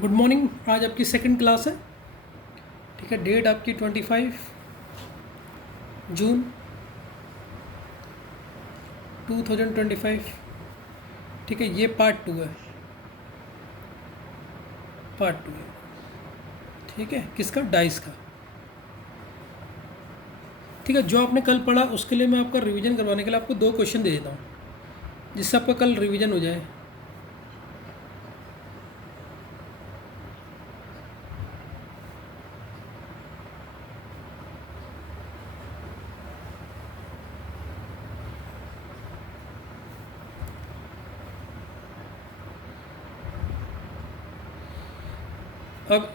Good morning. आज आपकी second class है। ठीक है, डेट आपकी 25 जून 2025। ठीक है, ये पार्ट टू है। पार्ट टू है। ठीक है, किसका? डाइस का। ठीक है, जो आपने कल पढ़ा उसके लिए मैं आपका रिवीजन करवाने के लिए आपको 2 क्वेश्चन दे देता हूँ, जिससे आपका कल रिवीजन हो जाए। अब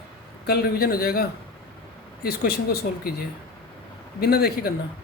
कल रिवीजन हो जाएगा। इस क्वेश्चन को सॉल्व कीजिए, बिना देखे करना।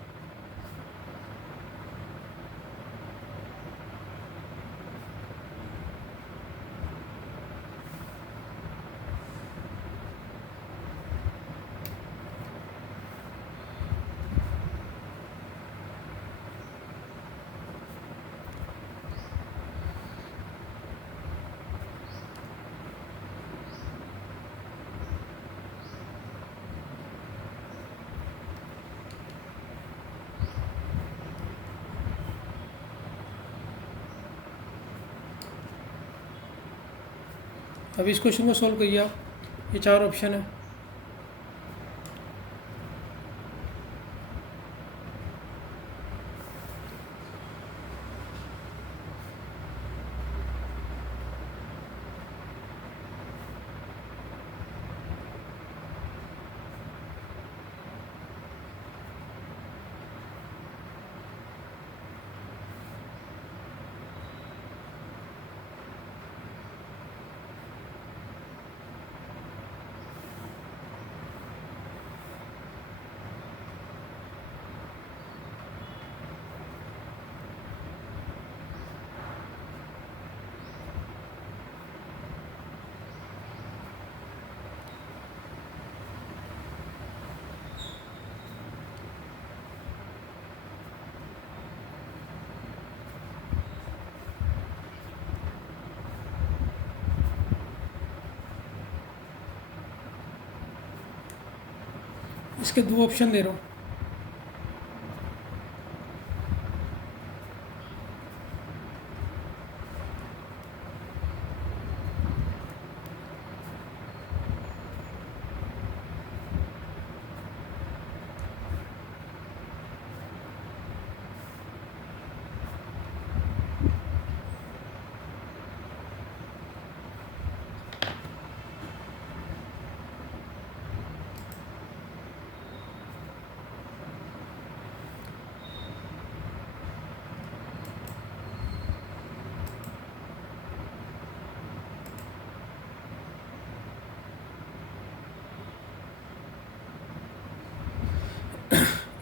अब इस क्वेश्चन को सॉल्व करिए आप। ये 4 ऑप्शन है। इसके 2 ऑप्शन दे रहा हूँ।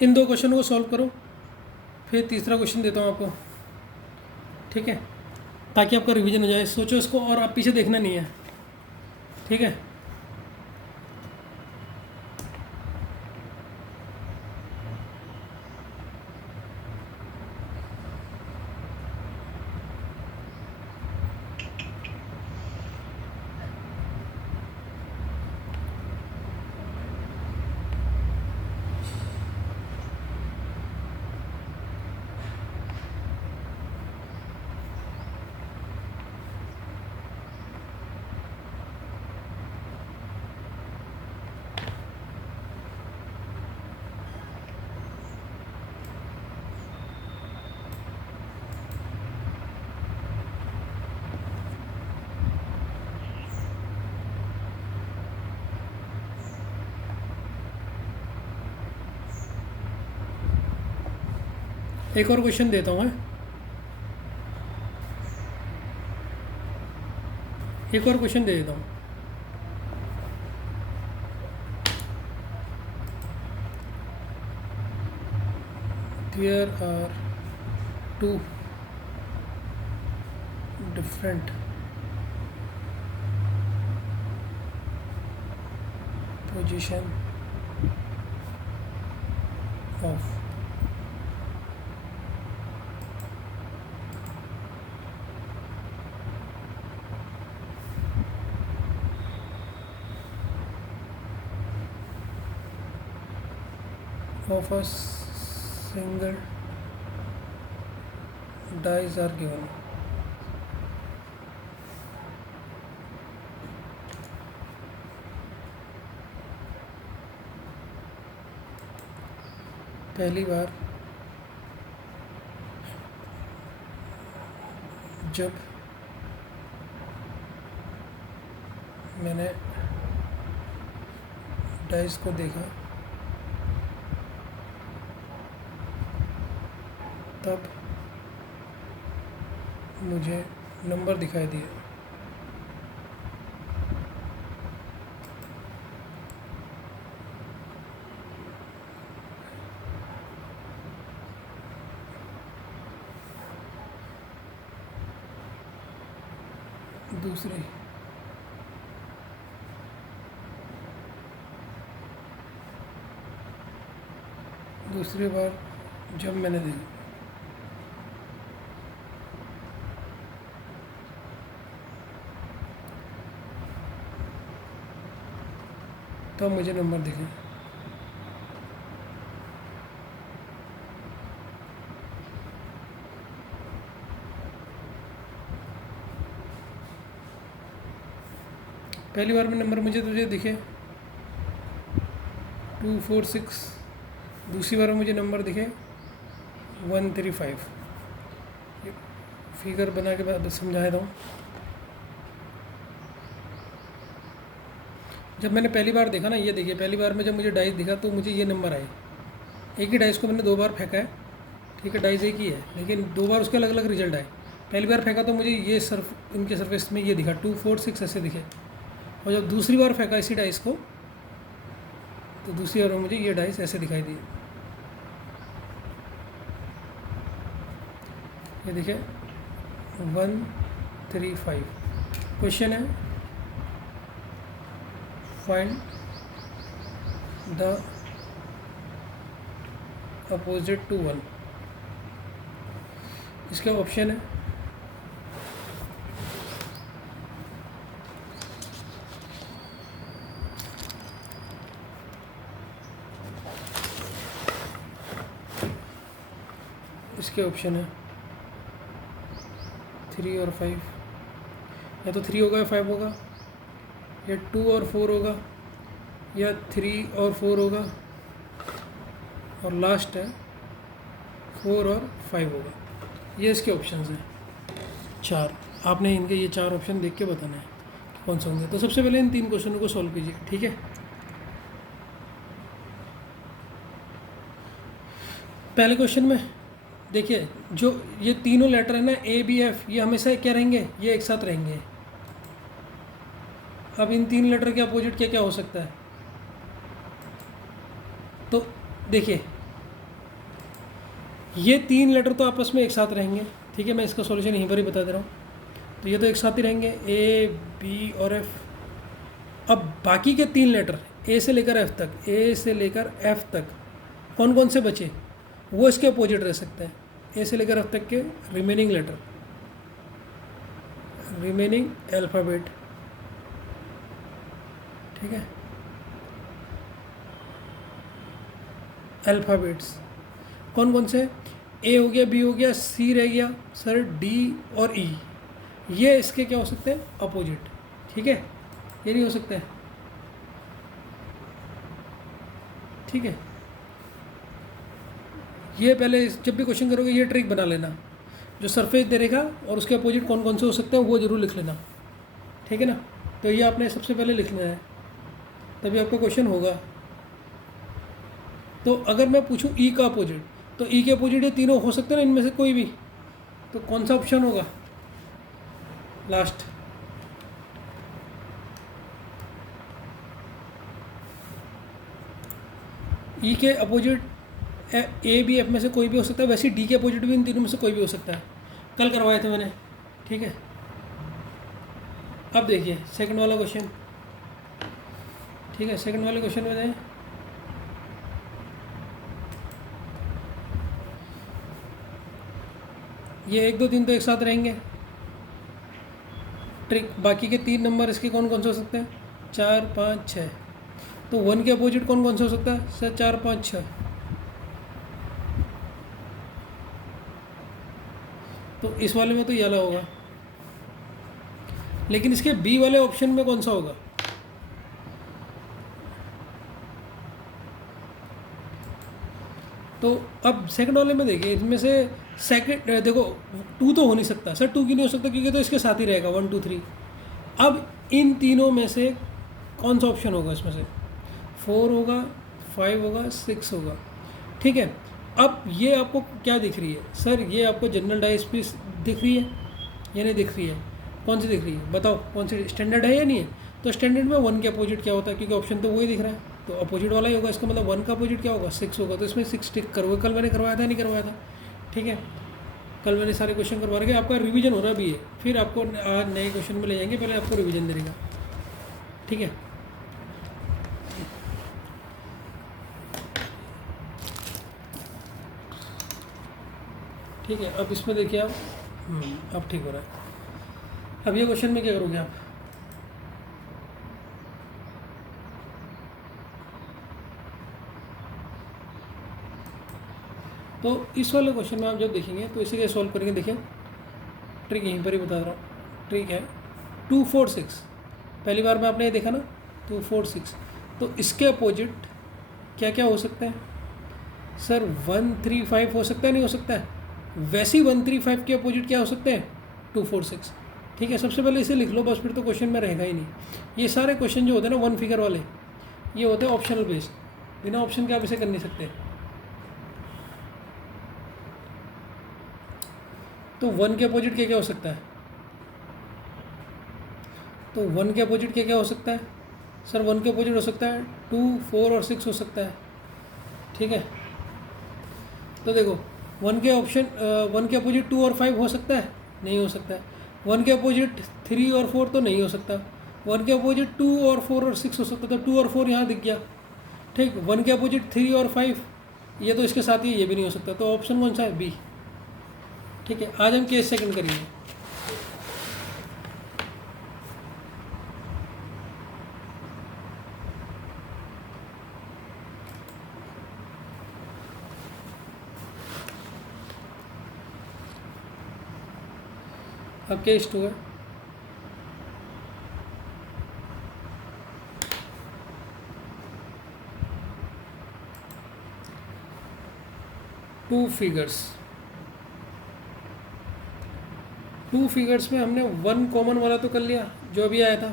इन 2 क्वेश्चनों को सॉल्व करो, फिर तीसरा क्वेश्चन देता हूँ आपको। ठीक है, ताकि आपका रिवीजन हो जाए। सोचो इसको, और आप पीछे देखना नहीं है। ठीक है, एक और क्वेश्चन देता हूँ मैं। एक और क्वेश्चन दे देता हूँ। There are 2 different position of of a single dice are given. पहली बार जब मैंने डाइस को देखा तब मुझे नंबर दिखाई दिए। दूसरी बार जब मैंने देखा तब मुझे नंबर दिखे। पहली बार में नंबर मुझे दिखे 246, दूसरी बार में मुझे नंबर दिखे 135। फिगर बना के बाद समझा देता हूँ। जब मैंने पहली बार देखा ना, ये देखिए पहली बार में जब मुझे डाइस दिखा तो मुझे ये नंबर आए। एक ही डाइस को मैंने 2 बार फेंका है, ठीक है, डाइस एक ही है लेकिन 2 बार उसके अलग अलग रिजल्ट आए। पहली बार फेंका तो मुझे ये इनके सरफेस में ये दिखा 246 ऐसे दिखे, और जब दूसरी बार फेंका इसी डाइस को तो दूसरी बार में मुझे ये डाइस ऐसे दिखाई दिए। ये देखिए 135। क्वेश्चन है फाइंड द अपोजिट टू 1। इसका ऑप्शन है ऑप्शन है 3 और 5, या तो 3 होगा या 5 होगा, या 2 और 4 होगा, या 3 और 4 होगा, और लास्ट है 4 और 5 होगा। ये इसके ऑप्शंस हैं 4। आपने इनके ये 4 ऑप्शन देख के बताना है कि कौन से होंगे। तो सबसे पहले इन 3 क्वेश्चनों को सॉल्व कीजिए, ठीक है। पहले क्वेश्चन में देखिए जो ये तीनों लेटर है ना A B F, ये हमेशा क्या रहेंगे, ये एक साथ रहेंगे। अब इन 3 लेटर के अपोजिट क्या क्या हो सकता है, तो देखिए ये 3 लेटर तो आपस में एक साथ रहेंगे, ठीक है। मैं इसका सॉल्यूशन यहीं पर ही बता दे रहा हूँ। तो ये तो एक साथ ही रहेंगे A B और F। अब बाकी के 3 लेटर A से लेकर F तक, A से लेकर F तक कौन कौन से बचे, वो इसके अपोजिट रह सकते हैं। ए से लेकर F तक के रिमेनिंग लेटर, रिमेनिंग अल्फ़ाबेट, ठीक है, अल्फ़ाबेट्स कौन कौन से, ए हो गया, बी हो गया, सी रह गया सर, डी और ई, ये इसके क्या हो सकते हैं, अपोजिट, ठीक है। ये नहीं हो सकते हैं, ठीक है। ये पहले जब भी क्वेश्चन करोगे ये ट्रिक बना लेना, जो सरफेस दे रहेगा और उसके अपोजिट कौन कौन से हो सकते हैं वो जरूर लिख लेना, ठीक है ना। तो ये आपने सबसे पहले लिखना है, तभी आपका क्वेश्चन होगा। तो अगर मैं पूछूं ई का अपोजिट, तो ई के अपोजिट ये तीनों हो सकते हैं ना, इनमें से कोई भी, तो कौन सा ऑप्शन होगा लास्ट, ई के अपोजिट ए बी एफ में से कोई भी हो सकता है। वैसे डी के अपोजिट भी इन तीनों में से कोई भी हो सकता है, कल करवाए थे मैंने, ठीक है। अब देखिए सेकंड वाला क्वेश्चन, ठीक है। सेकंड वाले क्वेश्चन में जाए, ये 1 2 3 तो एक साथ रहेंगे, ट्रिक। बाकी के 3 नंबर इसके कौन कौन से हो सकते हैं, 4 5 6। तो 1 के अपोजिट कौन कौन से हो सकता है सर, 4 5 6, तो इस वाले में तो ये वाला होगा, लेकिन इसके बी वाले ऑप्शन में कौन सा होगा? तो अब सेकंड वाले में देखिए, इसमें से सेकंड देखो 2 तो हो नहीं सकता सर, 2 क्यों नहीं हो सकता? क्योंकि तो इसके साथ ही रहेगा 1 2 3। अब इन तीनों में से कौन सा ऑप्शन होगा इसमें से? 4 होगा, 5 होगा, 6 होगा। ठीक है, अब ये आपको क्या दिख रही है सर? ये आपको जनरल डाइस पीस दिख रही है या नहीं दिख रही है? कौन सी दिख रही है बताओ, कौन सी स्टैंडर्ड है या नहीं है? तो स्टैंडर्ड में 1 के अपोजिट क्या होता है? क्योंकि ऑप्शन तो वही दिख रहा है, तो अपोजिट वाला ही होगा। इसका मतलब 1 का अपोजिट क्या होगा? 6 होगा। तो इसमें 6 टिक करोगे। कल मैंने करवाया था नहीं करवाया था? ठीक है, कल मैंने सारे क्वेश्चन करवा रखे, आपका रिवीजन हो रहा भी है, फिर आपको आज नए क्वेश्चन में ले जाएंगे, पहले आपको रिवीजन देगा। ठीक है, ठीक है। अब इसमें देखिए आप, अब ठीक हो रहा है। अब ये क्वेश्चन में क्या करोगे आप? तो इस वाले क्वेश्चन में आप जब देखेंगे तो इसी के सॉल्व करेंगे। देखिए ट्रिक यहीं पर ही बता रहा हूँ। ट्रिक है 2 4 6। पहली बार में आपने ये देखा ना 2 4 6, तो इसके अपोजिट क्या क्या हो सकता है सर? 1 3 5 हो सकता है, नहीं हो सकता है? वैसे ही 1 3 5 के अपोजिट क्या हो सकते हैं? 2 4 6। ठीक है, सबसे पहले इसे लिख लो बस, फिर तो क्वेश्चन में रहेगा ही नहीं। ये सारे क्वेश्चन जो होते हैं ना 1 फिगर वाले, ये होते हैं ऑप्शनल बेस्ड, बिना ऑप्शन के आप इसे कर नहीं सकते। तो 1 के अपोजिट क्या क्या हो सकता है? तो 1 के अपोजिट क्या क्या हो सकता है सर? 1 के अपोजिट हो सकता है 2 4 और 6 हो सकता है। ठीक है, तो देखो 1 के ऑप्शन 1 के अपोजिट 2 और 5 हो सकता है? नहीं हो सकता है। 1 के अपोजिट 3 और 4 तो नहीं हो सकता। 1 के अपोजिट 2 और 4 और 6 हो सकता, तो 2 और 4 यहाँ दिख गया। ठीक, 1 के अपोजिट 3 और 5, ये तो इसके साथ ही, ये भी नहीं हो सकता। तो ऑप्शन कौन सा है? बी। ठीक है, आज हम केस सेकंड करेंगे। अब केस 2 है। टू फिगर्स में हमने 1 कॉमन वाला तो कर लिया जो अभी आया था,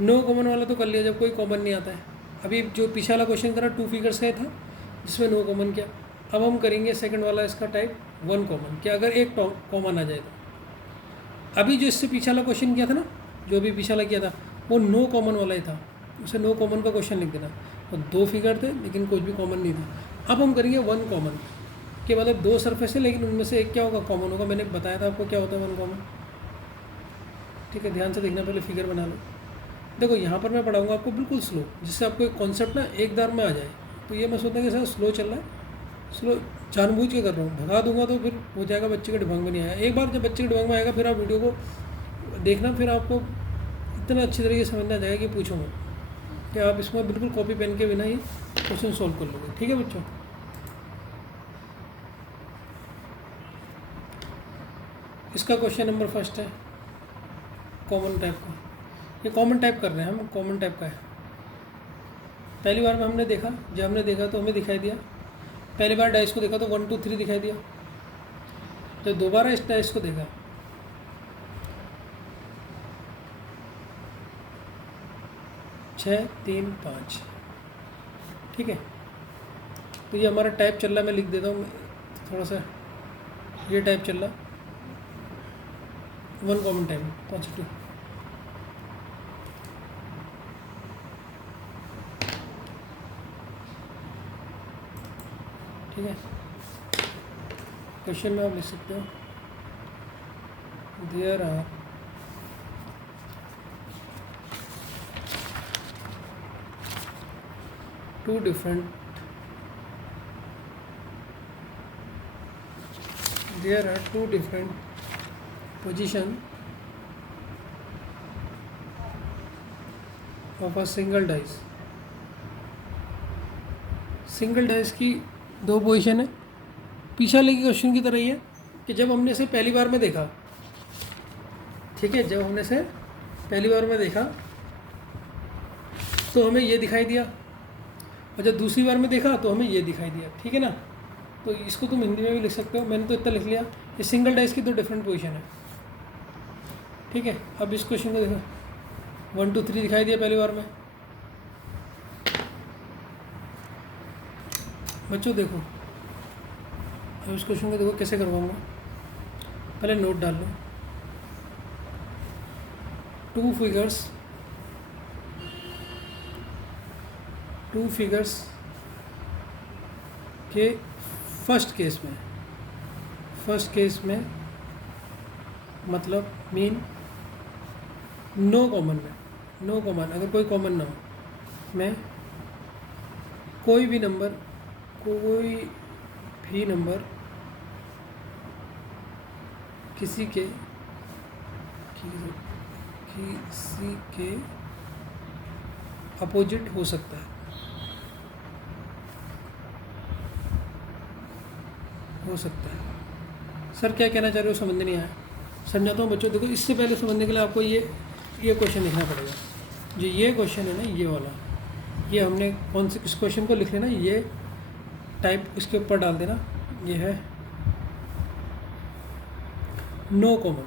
नो कॉमन वाला तो कर लिया जब कोई कॉमन नहीं आता है। अभी जो पीछे वाला क्वेश्चन करा 2 फिगर्स का था जिसमें नो कॉमन किया। अब हम करेंगे सेकंड वाला इसका टाइप 1 कॉमन, कि अगर एक कॉमन आ जाए तो। अभी जो इससे पीछे वाला क्वेश्चन किया था ना, जो अभी पीछे वाला किया था, वो नो कॉमन वाला ही था, उसे नो कॉमन का क्वेश्चन लिख देना। और 2 फिगर थे लेकिन कुछ भी कॉमन नहीं था। अब हम करेंगे 1 कॉमन, कि मतलब 2 सरफेस है लेकिन उनमें से एक क्या होगा? कॉमन होगा। मैंने बताया था आपको क्या होता है 1 कॉमन। ठीक है, ध्यान से देखना, पहले फिगर बना लो। देखो यहाँ पर मैं पढ़ाऊँगा आपको बिल्कुल स्लो, जिससे आपको एक कॉन्सेप्ट ना एक बार में आ जाए। तो ये मैं सोचता कि सर स्लो चल रहा है, स्लो जानबूझ के कर रहा हूँ, भगा दूंगा तो फिर हो जाएगा बच्चे के दिमाग में नहीं आया। एक बार जब बच्चे के दिमाग में आएगा फिर आप वीडियो को देखना, फिर आपको इतना अच्छी तरीके से समझना जाएगा कि पूछो मत, कि आप इसमें बिल्कुल कॉपी पेन के बिना ही क्वेश्चन सॉल्व कर लोगे। ठीक है बच्चों, इसका क्वेश्चन नंबर फर्स्ट है कॉमन टाइप का। ये कॉमन टाइप कर रहे हैं हम, कॉमन टाइप का है। पहली बार में हमने देखा, जब हमने देखा तो हमें दिखाई दिया, पहली बार डाइस को देखा तो 1 2 3 दिखाई दिया। जब दोबारा इस डाइस को देखा 6 3 5। ठीक है, तो ये हमारा टाइप चल रहा है, मैं लिख देता हूँ थोड़ा सा, ये टाइप चल रहा 1 कॉमन टाइप पॉजिटिव। ठीक है, क्वेश्चन में आप लिख सकते हो there are two different position of a single dice। Single dice की 2 पोजीशन है, पीछे वाले के क्वेश्चन की तरह ही है। कि जब हमने इसे पहली बार में देखा, ठीक है, जब हमने इसे पहली बार में देखा तो हमें ये दिखाई दिया, और जब दूसरी बार में देखा तो हमें ये दिखाई दिया, ठीक है ना। तो इसको तुम हिंदी में भी लिख सकते हो, मैंने तो इतना लिख लिया। ये सिंगल डाइस की तो डिफरेंट पोजीशन है, ठीक है। अब इस क्वेश्चन को देखो, 1 2 3 दिखाई दिया पहली बार में। बच्चों देखो, अब इस क्वेश्चन को देखो कैसे करवाऊंगा। पहले नोट डाल लो, 2 फिगर्स के फर्स्ट केस में मतलब मीन नो कॉमन अगर कोई कॉमन ना हो, मैं कोई भी नंबर किसी के अपोजिट हो सकता है, सर क्या कहना चाह रहे हो, समझ नहीं आया। समझाता हूँ बच्चों, देखो इससे पहले समझने के लिए आपको ये क्वेश्चन लिखना पड़ेगा। जो ये क्वेश्चन है ना, ये वाला, ये हमने कौन से इस क्वेश्चन को लिख लेना, ये टाइप इसके ऊपर डाल देना, ये है नो कॉमन,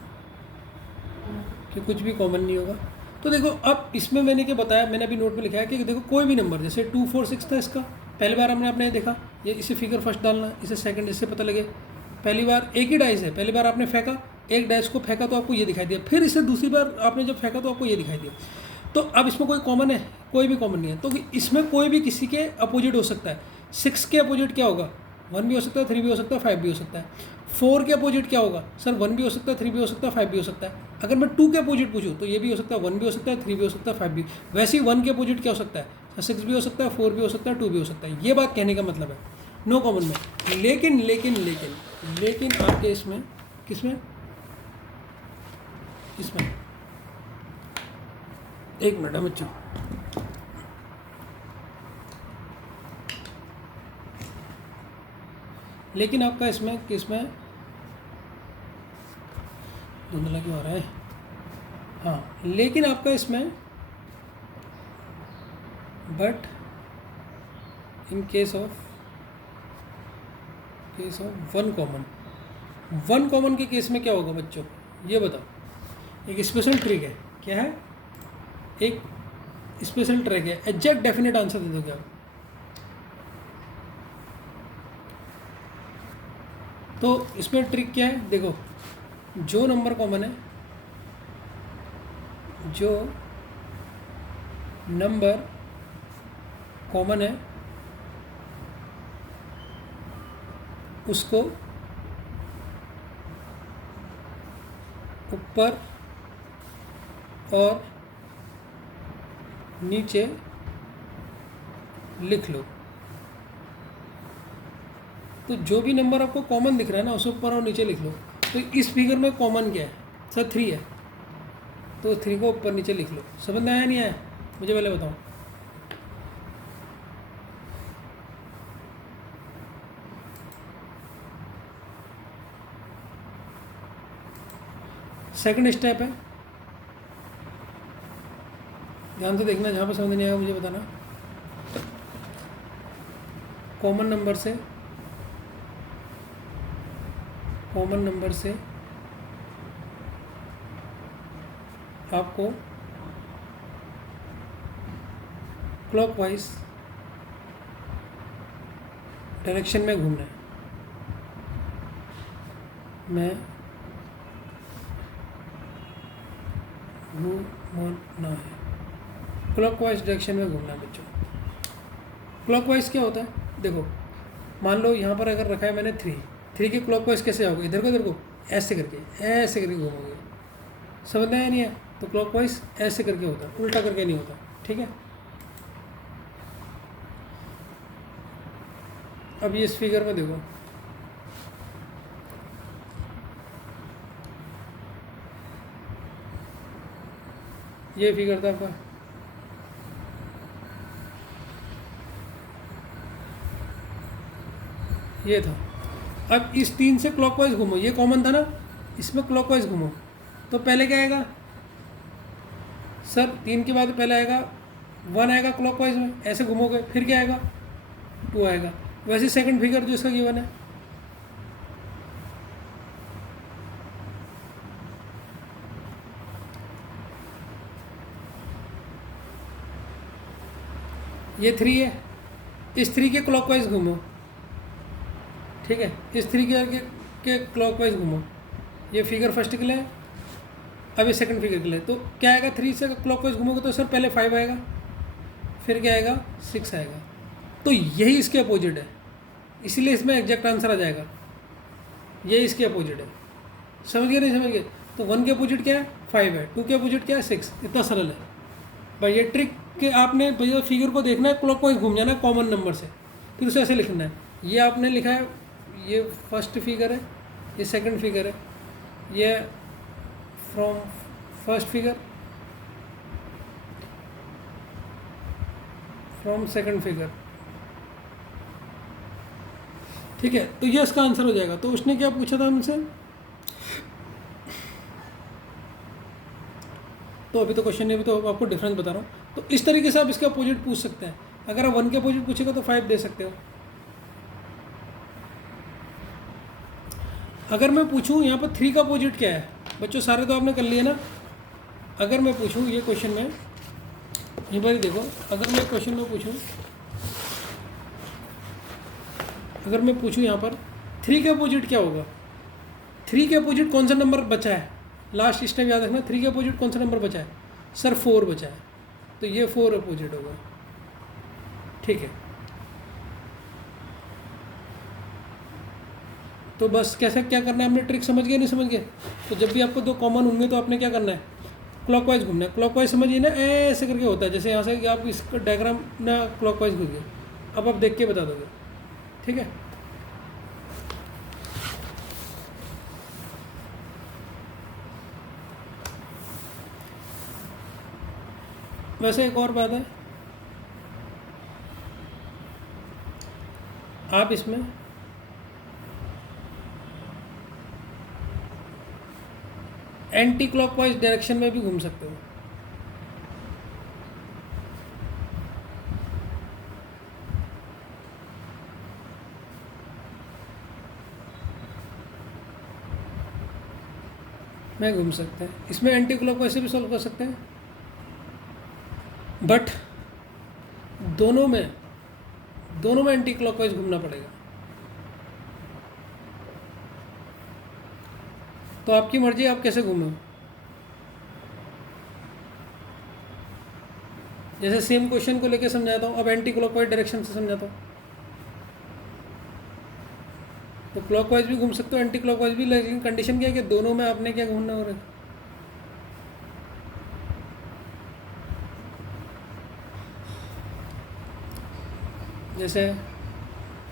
कि कुछ भी कॉमन नहीं होगा। तो देखो अब इसमें मैंने क्या बताया, मैंने अभी नोट में लिखा है कि देखो कोई भी नंबर, जैसे 2 4 6 था, इसका पहली बार आपने देखा, ये इसे फिगर फर्स्ट डालना, इसे सेकंड, इससे पता लगे पहली बार एक ही डाइस है, पहली बार आपने फेंका, एक डाइस को फेंका तो आपको ये दिखाई दिया, फिर इसे दूसरी बार आपने जब फेंका तो आपको ये दिखाई दिया। तो अब इसमें कोई कॉमन है, कोई भी कॉमन नहीं है, तो इसमें कोई भी किसी के अपोजिट हो सकता है। 6 के अपोजिट क्या होगा, 1 भी हो सकता है, 3 भी हो सकता है, 5 भी हो सकता है। 4 के अपोजिट क्या होगा, सर 1 भी हो सकता है, 3 भी हो सकता है, 5 भी हो सकता है। अगर मैं 2 के अपोजिट पूछूँ तो ये भी हो सकता है, 1 भी हो सकता है, 3 भी हो सकता है, 5 भी। वैसे ही 1 के अपोजिट क्या हो सकता है, 6 भी हो सकता है, 4 भी हो सकता है, 2 भी हो सकता है। ये बात कहने का मतलब है नो कॉमन में। लेकिन आपके इसमें एक मिनट है बच्चों, लेकिन आपका इसमें धुंधला क्यों आ रहा है, हाँ, लेकिन आपका इसमें but in case of one common के केस में क्या होगा बच्चों, ये बताओ। एक स्पेशल ट्रिक है, क्या है, एक स्पेशल ट्रिक है, एग्जैक्ट डेफिनेट आंसर दे दोगे आप। तो इसमें ट्रिक क्या है, देखो जो नंबर कॉमन है, उसको ऊपर और नीचे लिख लो। तो जो भी नंबर आपको कॉमन दिख रहा है ना, उसे ऊपर और नीचे लिख लो। तो इस फिगर में कॉमन क्या है, सर 3 है, तो 3 को ऊपर नीचे लिख लो। समझ में आया नहीं आया, मुझे पहले बताओ। सेकंड स्टेप है, ध्यान से देखना, जहाँ पर समझ नहीं आएगा मुझे बताना। कॉमन नंबर से आपको क्लॉकवाइज डायरेक्शन में घूमना है। मैं घूमना है, क्लॉकवाइज डायरेक्शन में घूमना है बच्चों। क्लॉकवाइज क्या होता है, देखो मान लो यहाँ पर अगर रखा है मैंने 3 के क्लॉकवाइज कैसे आओगे, इधर को ऐसे करके घूमोगे। समझ में आया नहीं है, तो क्लॉकवाइज ऐसे करके होता है, उल्टा करके नहीं होता, ठीक है। अब ये इस फिगर में देखो, ये फिगर था आपका, ये था। अब इस 3 से क्लॉकवाइज घूमो, ये कॉमन था ना, इसमें क्लॉकवाइज घूमो, तो पहले क्या आएगा सर, 3 के बाद पहले आएगा 1 आएगा क्लॉकवाइज में, ऐसे घूमोगे, फिर क्या आएगा 2 आएगा। वैसे सेकंड फिगर जो इसका गिवन है, ये 3 है, इस 3 के क्लॉकवाइज घूमो, ठीक है, इस 3 के क्लॉकवाइज घूमो, ये फिगर फर्स्ट के लिए है, अब ये सेकंड फिगर के लिए। तो क्या आएगा, 3 से क्लॉकवाइज घूमोगे तो सर पहले 5 आएगा, फिर क्या आएगा 6 आएगा। तो यही इसके अपोजिट है, इसीलिए इसमें एग्जैक्ट आंसर आ जाएगा, ये इसके अपोजिट है। समझ गए नहीं समझ गए? तो 1 के अपोजिट क्या है 5 है, 2 के अपोजिट क्या है 6, इतना सरल है भाई। ये ट्रिक कि आपने भैया फिगर को देखना है, क्लॉकवाइज घूम जाना है कॉमन नंबर से, फिर उसे ऐसे लिखना है। ये आपने लिखा है, ये फर्स्ट फिगर है, ये सेकंड फिगर है, ये from first figure, from second figure, ठीक है। तो ये इसका आंसर हो जाएगा। तो उसने क्या पूछा था हमसे, तो अभी तो क्वेश्चन नहीं, अभी तो आपको डिफरेंस बता रहा हूँ। तो इस तरीके से आप इसके अपोजिट पूछ सकते हैं। अगर आप 1 के अपोजिट पूछेगा तो 5 दे सकते हो। अगर मैं पूछूं यहाँ पर 3 का अपोजिट क्या है, बच्चों सारे तो आपने कर लिए ना। अगर मैं पूछूं ये क्वेश्चन में, ये बार देखो, अगर मैं क्वेश्चन में पूछूं, अगर मैं पूछूं यहाँ पर 3 के अपोजिट क्या होगा, 3 के अपोजिट कौन सा नंबर बचा है, लास्ट स्टेप याद रखना, 3 के अपोजिट कौन सा नंबर बचा है सर, 4 बचा है, तो ये 4 अपोजिट होगा, ठीक है। तो बस कैसे क्या करना है, हमने ट्रिक समझ गए नहीं समझ गए? तो जब भी आपको 2 कॉमन होंगे तो आपने क्या करना है, क्लॉकवाइज घूमना है। क्लॉकवाइज समझिए ना, ऐसे करके होता है, जैसे यहाँ से आप इस डायग्राम ना क्लॉकवाइज घूमिए। अब आप देख के बता दोगे, ठीक है। वैसे एक और बात है, आप इसमें एंटी क्लॉकवाइज डायरेक्शन में भी घूम सकते हो। मैं घूम सकते हैं इसमें, एंटी क्लॉकवाइज से भी सॉल्व कर सकते हैं, बट दोनों में एंटी क्लॉकवाइज घूमना पड़ेगा। तो आपकी मर्जी, आप कैसे घूमो। जैसे सेम क्वेश्चन को लेके समझाता हूँ, अब एंटी क्लॉकवाइज डायरेक्शन से समझाता हूँ। तो क्लॉकवाइज भी घूम सकते हो, एंटी क्लॉकवाइज भी, लेकिन कंडीशन क्या है कि दोनों में आपने क्या घूमना हो रहा है। जैसे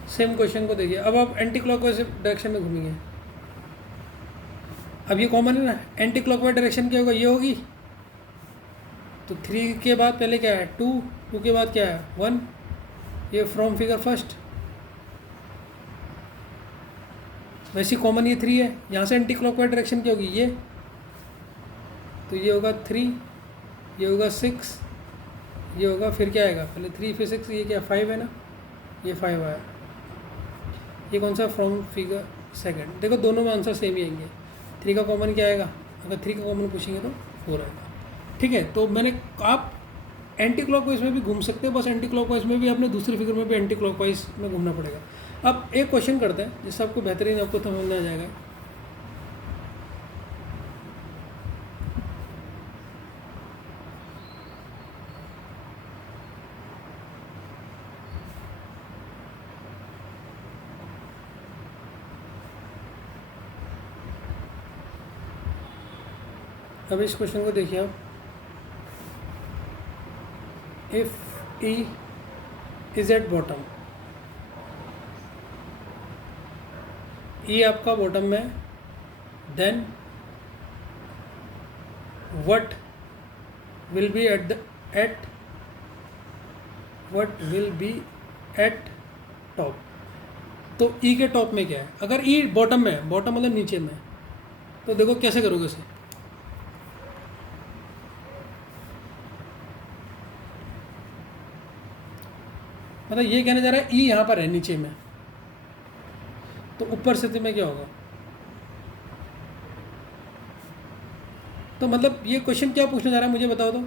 सेम क्वेश्चन को देखिए, अब आप एंटी क्लॉकवाइज डायरेक्शन में घूमेंगे। अब ये कॉमन है ना, एंटी क्लॉकवाइज डायरेक्शन क्या होगा, ये होगी। तो 3 के बाद पहले क्या है 2, 2 के बाद क्या है 1, ये फ्रॉम फिगर फर्स्ट। वैसे कॉमन ये 3 है, यहाँ से एंटी क्लॉकवाइज डायरेक्शन क्या होगी, ये। तो ये होगा 3, ये होगा 6, ये होगा, फिर क्या आएगा, पहले 3 फिर 6, ये क्या 5 है ना, ये 5 आया। ये कौन सा, फ्रॉम फिगर सेकंड। देखो दोनों में आंसर सेम ही आएंगे। 3 का कॉमन क्या आएगा, अगर 3 का कॉमन पूछेंगे तो 4 आएगा, ठीक है। तो मैंने, आप एंटी क्लॉकवाइज में भी घूम सकते हैं, बस एंटी क्लॉकवाइज में भी आपने दूसरी फिगर में भी एंटी क्लॉकवाइज में घूमना पड़ेगा। अब एक क्वेश्चन करते हैं जिससे आपको बेहतरीन आपको समझ में आ जाएगा। अब इस क्वेश्चन को देखिए आप, if E is at bottom, E आपका बॉटम में, then what will be what will be at top. तो ई के टॉप में क्या है? अगर ई बॉटम में है, बॉटम मतलब नीचे में है, तो देखो कैसे करोगे इसे। मतलब ये कहने जा रहा है ई यहाँ पर है नीचे में, तो ऊपर स्थिति में क्या होगा? तो मतलब ये क्वेश्चन क्या पूछने जा रहा है मुझे बताओ तो।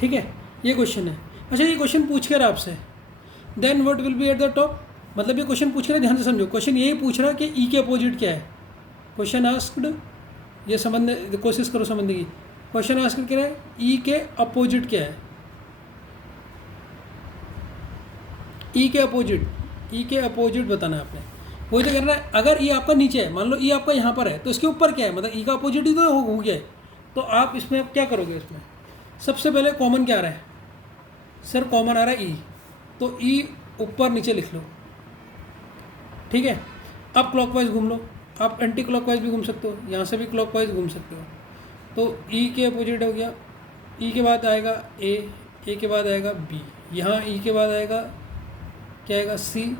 ठीक है, ये क्वेश्चन है। अच्छा, ये क्वेश्चन पूछ कर आपसे, then what will be at the top, मतलब ये क्वेश्चन पूछ रहे, ध्यान से समझो, क्वेश्चन यही पूछ रहा है कि ई के अपोजिट क्या है। क्वेश्चन आस्क्ड, ये समझने कोशिश करो समझने की। क्वेश्चन आस्क्ड क्या है, ई के अपोजिट क्या है? ई के अपोजिट, ई के अपोजिट बताना है आपने। वही तो करना है। अगर ई आपका नीचे है, मान लो ई आपका यहाँ पर है, तो इसके ऊपर क्या है? मतलब ई का अपोजिट ही तो हो गया है। तो आप इसमें क्या करोगे? इसमें सबसे पहले कॉमन क्या आ रहा है? सर कॉमन आ रहा है ई, तो ई ऊपर नीचे लिख लो। ठीक है, अब क्लॉकवाइज घूम लो, आप एंटी क्लॉकवाइज भी घूम सकते हो, यहाँ से भी क्लॉकवाइज घूम सकते हो। तो ई के अपोजिट हो गया, ई के बाद आएगा ए के बाद आएगा बी, यहाँ ई के बाद आएगा क्या आएगा? सी,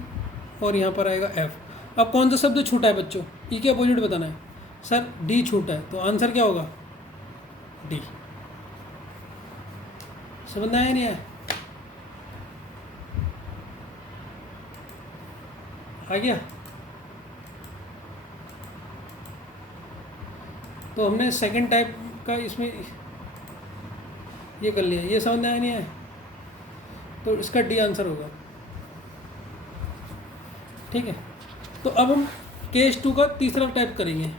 और यहाँ पर आएगा एफ। अब कौन सा शब्द छूटा है बच्चों? ई के अपोजिट बताना है। सर डी छूटा है, तो आंसर क्या होगा? डी। समझ में आया नहीं आया? आ गया? तो हमने सेकंड टाइप का इसमें ये कर लिया, ये समझ में आया नहीं है? तो इसका डी आंसर होगा। ठीक है, तो अब हम केस 2 का तीसरा टाइप करेंगे।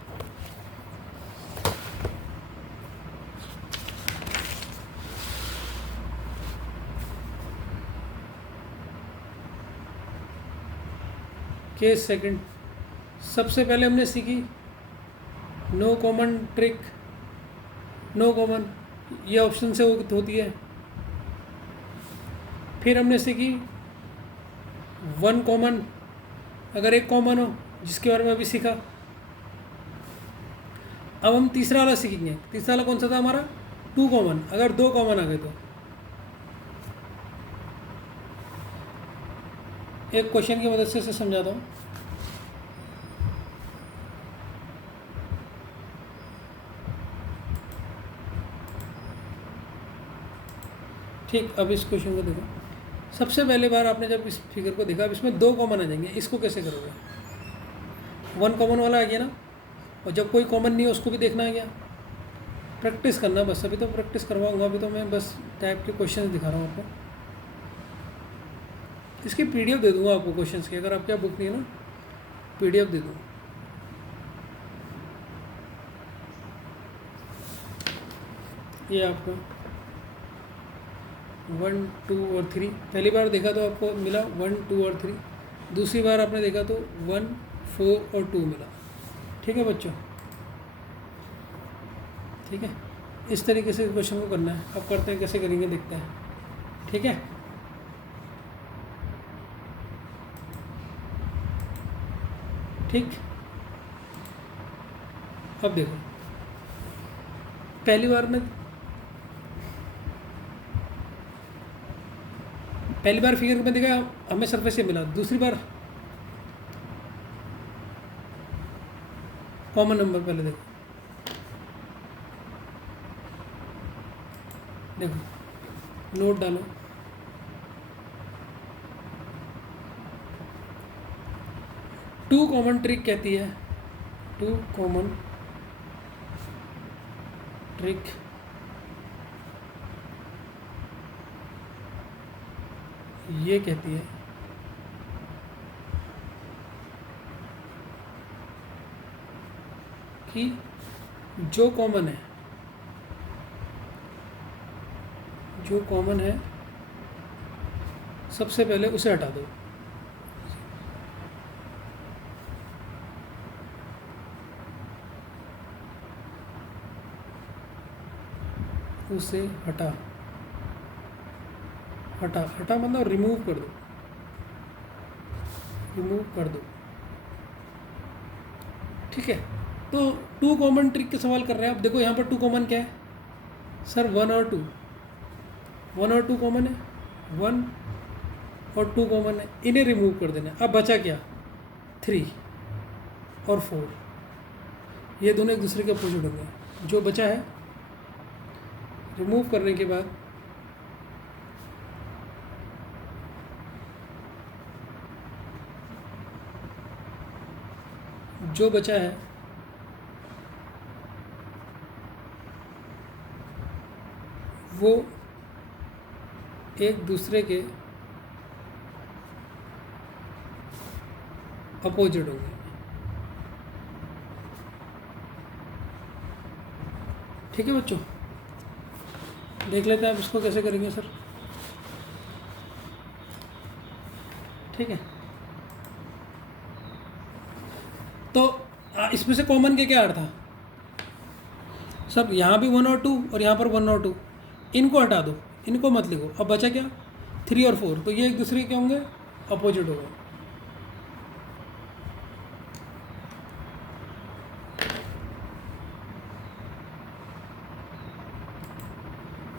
केस सेकंड, सबसे पहले हमने सीखी no common trick. No common ये ऑप्शन से होती है। फिर हमने सीखी वन कॉमन, अगर एक कॉमन हो, जिसके बारे में अभी सीखा। अब हम तीसरा वाला सीखेंगे। तीसरा वाला कौन सा था हमारा? टू कॉमन, अगर दो कॉमन आ गए तो। एक क्वेश्चन की मदद से इसे समझाता हूँ। ठीक, अब इस क्वेश्चन को देखो। सबसे पहले बार आपने जब इस फिगर को देखा, अब इसमें दो कॉमन आ जाएंगे, इसको कैसे करोगे? वन कॉमन वाला आ गया ना, और जब कोई कॉमन नहीं है उसको भी देखना आ गया। प्रैक्टिस करना बस, अभी तो प्रैक्टिस करवाऊंगा, अभी तो मैं बस टाइप के क्वेश्चन दिखा रहा हूँ आपको। इसकी पीडीएफ दे दूंगा आपको क्वेश्चंस की, अगर आपके यहाँ बुक नहीं है ना, पीडीएफ दे दूँगा। ये आपको 1 2 और 3 पहली बार देखा तो आपको मिला 1 2 और 3, दूसरी बार आपने देखा तो 1 4 और 2 मिला। ठीक है बच्चों? ठीक है, इस तरीके से क्वेश्चन को करना है। अब करते हैं, कैसे करेंगे देखते हैं। ठीक है, ठीक। अब देखो, पहली बार फिगर में देखा हमें सरफेस से मिला, दूसरी बार कॉमन नंबर। पहले देखो, नोट डालो। टू कॉमन ट्रिक कहती है, टू कॉमन ट्रिक ये कहती है कि जो कॉमन है, जो कॉमन है सबसे पहले उसे हटा दो। उसे हटा हटा हटा मतलब रिमूव कर दो, रिमूव कर दो। ठीक है, तो टू कॉमन ट्रिक के सवाल कर रहे हैं। अब देखो यहाँ पर टू कॉमन क्या है सर, वन और टू, वन और टू कॉमन है, वन और टू कॉमन है, इन्हें रिमूव कर देना। अब बचा क्या, थ्री और फोर, ये दोनों एक दूसरे के अपोजिट होंगे। जो बचा है रिमूव करने के बाद जो बचा है वो एक दूसरे के अपोजिट होंगे। ठीक है बच्चों, देख लेते हैं आप इसको कैसे करेंगे सर। ठीक है, तो इसमें से कॉमन के क्या अर्थ था सब, यहाँ भी वन और टू और यहाँ पर वन और टू, इनको हटा दो, इनको मत लिखो। अब बचा क्या, थ्री और फोर, तो ये एक दूसरे के क्या होंगे, अपोजिट होंगे।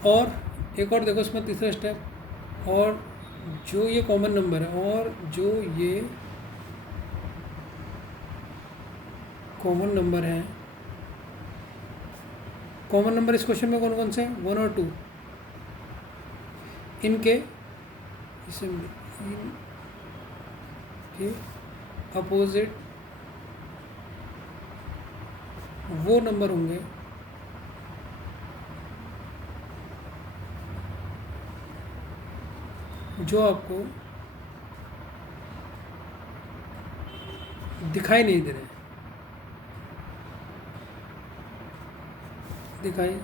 और एक और देखो इसमें तीसरा स्टेप, और जो ये कॉमन नंबर है और जो ये कॉमन नंबर है, कॉमन नंबर इस क्वेश्चन में कौन कौन से हैं, वन और टू, इनके अपोजिट वो नंबर होंगे जो आपको दिखाई नहीं दे रहे, दिखाई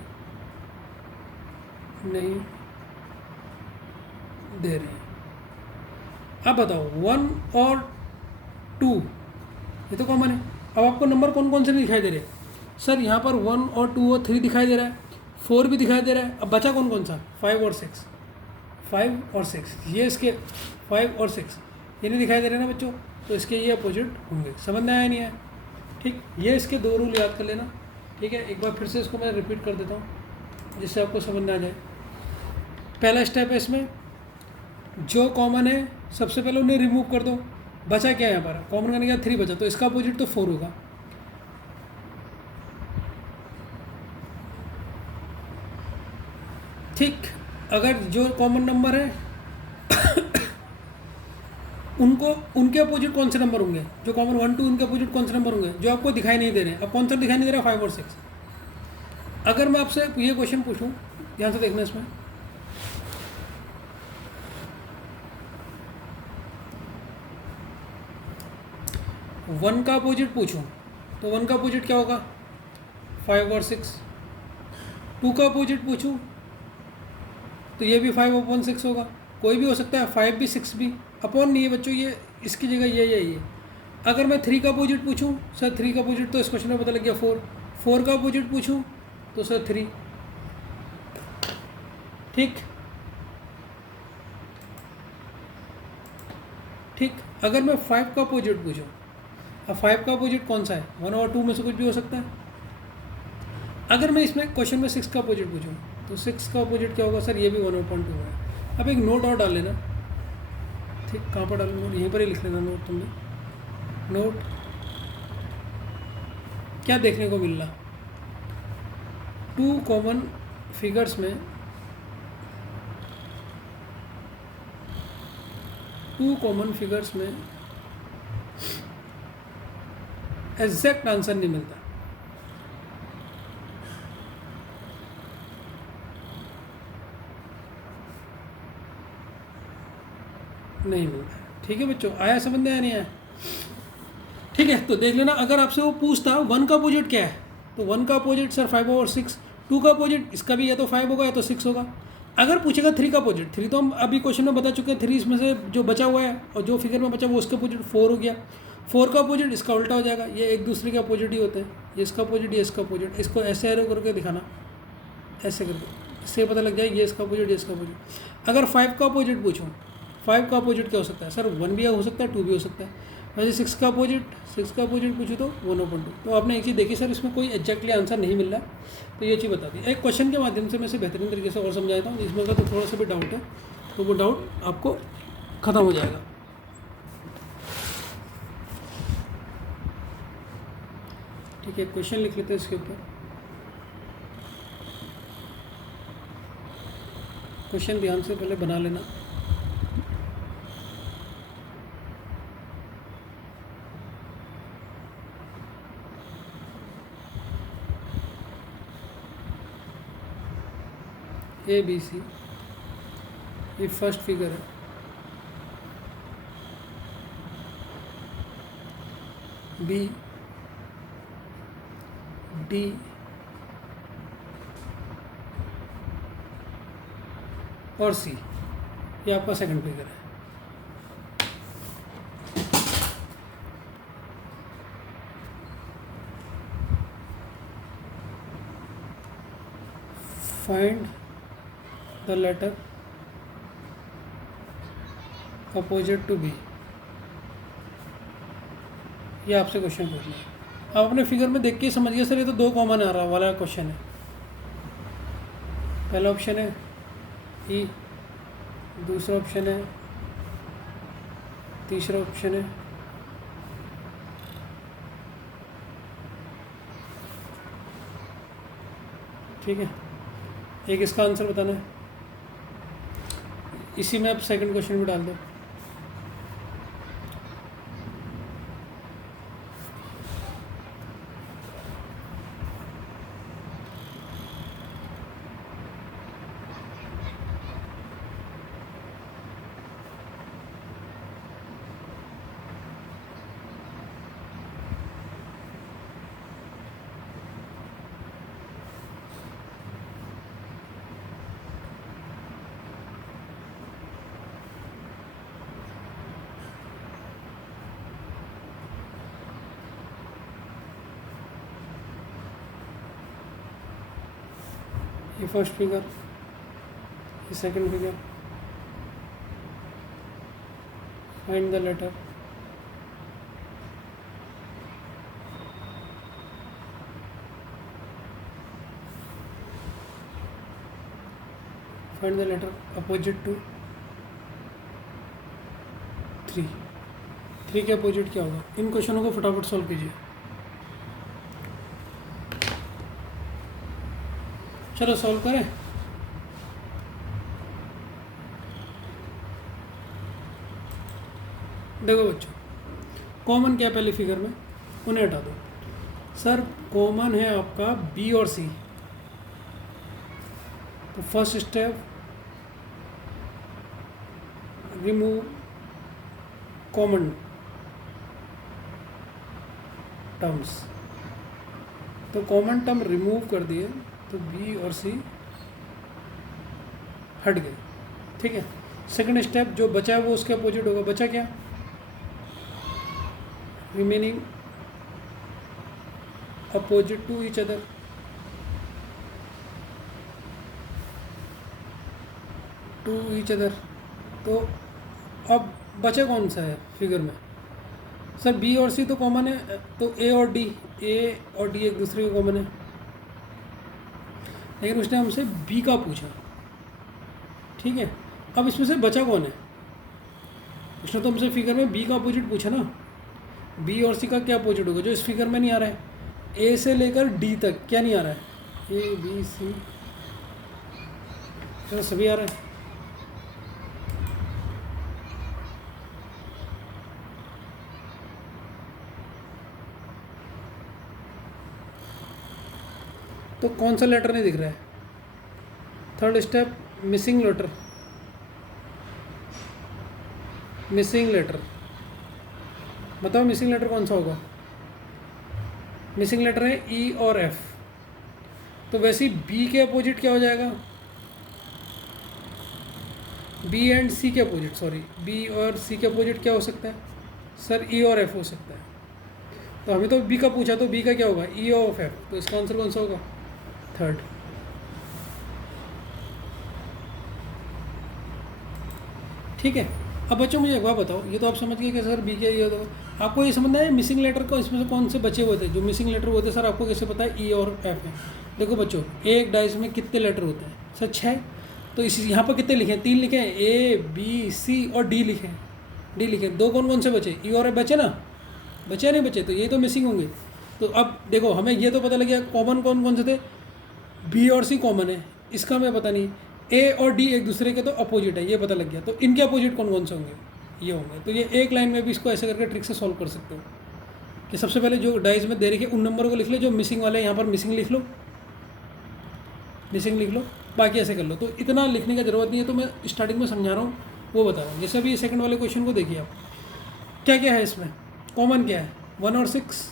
नहीं दे रहे। अब बताओ वन और टू ये तो कॉमन है। अब आपको नंबर कौन कौन से नहीं दिखाई दे रहे सर, यहाँ पर वन और टू और थ्री दिखाई दे रहा है, फोर भी दिखाई दे रहा है। अब बचा कौन कौन सा, फाइव और सिक्स, फाइव और सिक्स, ये इसके फाइव और सिक्स ये नहीं दिखाई दे रहे ना बच्चों, तो इसके ये अपोजिट होंगे। समझ में आया नहीं है, ठीक। ये इसके दो रूल याद कर लेना, ठीक है। एक बार फिर से इसको मैं रिपीट कर देता हूँ जिससे आपको समझ में आ जाए। पहला स्टेप है इसमें, जो कॉमन है सबसे पहले उन्हें रिमूव कर दो। बचा क्या है यहाँ पर, कॉमन करने के बाद थ्री बचा, तो इसका अपोजिट तो फोर होगा। ठीक, अगर जो कॉमन नंबर है उनको उनके अपोजिट कौन से नंबर होंगे, जो कॉमन वन टू उनके अपोजिट कौन से नंबर होंगे जो आपको दिखाई नहीं दे रहे। अब कौन सा दिखाई नहीं दे रहा, फाइव और सिक्स। अगर मैं आपसे ये क्वेश्चन पूछूं, ध्यान से देखना इसमें, वन का अपोजिट पूछूं तो वन का अपोजिट क्या होगा, फाइव और सिक्स। टू का अपोजिट पूछूं तो ये भी फाइव अपॉन सिक्स होगा, कोई भी हो सकता है, फाइव भी सिक्स भी। अपॉन नहीं है बच्चों, ये इसकी जगह ये। अगर मैं थ्री का अपोजिट पूछूं सर, थ्री का अपोजिट तो इस क्वेश्चन में पता लग गया फोर। फोर का अपोजिट पूछूं तो सर थ्री, ठीक। अगर मैं फाइव का अपोजिट पूछूं, अब फाइव का अपोजिट कौन सा है, वन और टू में से कुछ भी हो सकता है। अगर मैं इसमें क्वेश्चन में सिक्स का अपोजिट पूछूं तो सिक्स का अपोजिट क्या होगा सर, ये भी 1/2 है। अब एक नोट और डाल लेना, ठीक। कहाँ पर डालूँ नोट, यहीं पर ही लिख लेना नोट। तुमने नोट क्या देखने को मिल रहा, टू कॉमन फिगर्स में, टू कॉमन फिगर्स में एग्जैक्ट आंसर नहीं मिलता। नहीं मिलता, ठीक है बच्चों। आया समझ में, आया नहीं आया, ठीक है। तो देख लेना, अगर आपसे वो पूछता वन का अपोजिट क्या है, तो वन का अपोजिट सर फाइव और सिक्स। टू का अपोजिट इसका भी या तो फाइव होगा या तो सिक्स होगा। अगर पूछेगा थ्री का अपोजिट, थ्री तो हम अभी क्वेश्चन में बता चुके हैं, थ्री इसमें से जो बचा हुआ है और जो फिगर में बचा वो उसका अपोजिट फोर हो गया। फोर का अपोजिट इसका उल्टा हो जाएगा, ये एक दूसरे के अपोजिट ही होते हैं, ये इसका अपोजिट ये इसका अपोजिट। इसको ऐसे एरो करके दिखाना, ऐसे करके, इससे पता लग जाए ये इसका अपोजिट ये इसका अपोजिट। अगर फाइव का अपोजिट पूछूँ, फाइव का अपोजिट क्या हो सकता है सर, वन भी हो सकता है, टू भी हो सकता है। वैसे 6 का अपोजिट पूछो तो 1/2। तो आपने एक चीज़ देखी सर, इसमें कोई एग्जैक्टली आंसर नहीं मिल रहा है, तो ये चीज़ बता दी। एक क्वेश्चन के माध्यम से मैं इसे बेहतरीन तरीके से और समझाता हूँ, इसमें अगर तो थोड़ा सा भी डाउट है तो वो डाउट आपको ख़त्म हो जाएगा। ठीक है, क्वेश्चन लिख लेते हैं इसके ऊपर। क्वेश्चन ध्यान से पहले बना लेना। ABC ये फर्स्ट फिगर है, B D और C ये आपका सेकंड फिगर है। Find the letter opposite to B, ये आपसे क्वेश्चन पूछना है। आप अपने फिगर में देख के समझिए सर, ये तो 2 कॉमन आ रहा वाला क्वेश्चन है। पहला ऑप्शन है ई, दूसरा ऑप्शन है, तीसरा ऑप्शन है, ठीक है। एक इसका आंसर बताना है, इसी में आप सेकंड क्वेश्चन भी डाल दो। ये फर्स्ट फिगर, ये second figure, find the letter opposite to 3 के अपोजिट क्या होगा। इन क्वेश्चनों को फटाफट सॉल्व कीजिए। चलो सॉल्व करें। देखो बच्चों, कॉमन क्या पहले फिगर में, उन्हें हटा दो। सर कॉमन है आपका बी और सी, तो first step remove common terms, तो कॉमन टर्म रिमूव कर दिए तो बी और सी हट गए, ठीक है। सेकंड स्टेप जो बचा है वो उसके अपोजिट होगा। बचा क्या, remaining opposite to each other, तो अब बचा कौन सा है फिगर में। सर बी और सी तो कॉमन है, तो ए और डी एक दूसरे के कॉमन है, लेकिन उसने हमसे बी का पूछा, ठीक है। अब इसमें से बचा कौन है, उसने तो हमसे फिगर में बी का अपोजिट पूछा ना। बी और सी का क्या अपोजिट होगा जो इस फिगर में नहीं आ रहा है। ए से लेकर डी तक क्या नहीं आ रहा है, ए बी सी चलो सभी आ रहा है। तो कौन सा लेटर नहीं दिख रहा है। थर्ड स्टेप मिसिंग लेटर, बताओ मिसिंग लेटर कौन सा होगा। मिसिंग लेटर है ई और एफ, तो वैसे ही बी के अपोजिट क्या हो जाएगा, बी एंड सी के अपोजिट, सॉरी बी और सी के अपोजिट क्या हो सकता है सर, ई और एफ हो सकता है। तो हमें तो बी का पूछा, तो बी का क्या होगा, ई ऑफ एफ, तो इसका आंसर कौन सा होगा, थर्ड। ठीक है। अब बच्चों मुझे एक बात बताओ, ये तो आप समझ गए कि सर बी क्या ये होगा, आपको ये समझना है मिसिंग लेटर को इसमें से कौन से बचे हुए थे, जो मिसिंग लेटर होते हैं सर आपको कैसे पता है, ई और एफ है। देखो बच्चों एक डाइस में कितने लेटर होते हैं सर 6, तो इस यहाँ पर कितने लिखे हैं, 3 लिखे हैं, ए बी सी और डी लिखे हैं, डी लिखे हैं। 2 कौन कौन से बचे, ई और एफ बचे ना, बचे नहीं बचे, तो ये तो मिसिंग होंगे। तो अब देखो हमें ये तो पता लग गया कॉमन कौन कौन से थे, बी और सी कॉमन है, इसका हमें पता नहीं, ए और डी एक दूसरे के तो अपोजिट है ये पता लग गया, तो इनके अपोजिट कौन कौन से होंगे, ये होंगे। तो ये एक लाइन में भी इसको ऐसे करके ट्रिक से सॉल्व कर सकते हो कि सबसे पहले जो डाइज में दे रखी है उन नंबर को लिख लो जो मिसिंग वाले हैं, यहाँ पर मिसिंग लिख लो, मिसिंग लिख लो, बाकी ऐसे कर लो। तो इतना लिखने की ज़रूरत नहीं है, तो मैं स्टार्टिंग में समझा रहा हूँ वो बता रहा हूँ। जैसे अभी सेकंड वाले क्वेश्चन को देखिए आप, क्या क्या है इसमें, कॉमन क्या है, 1 और 6,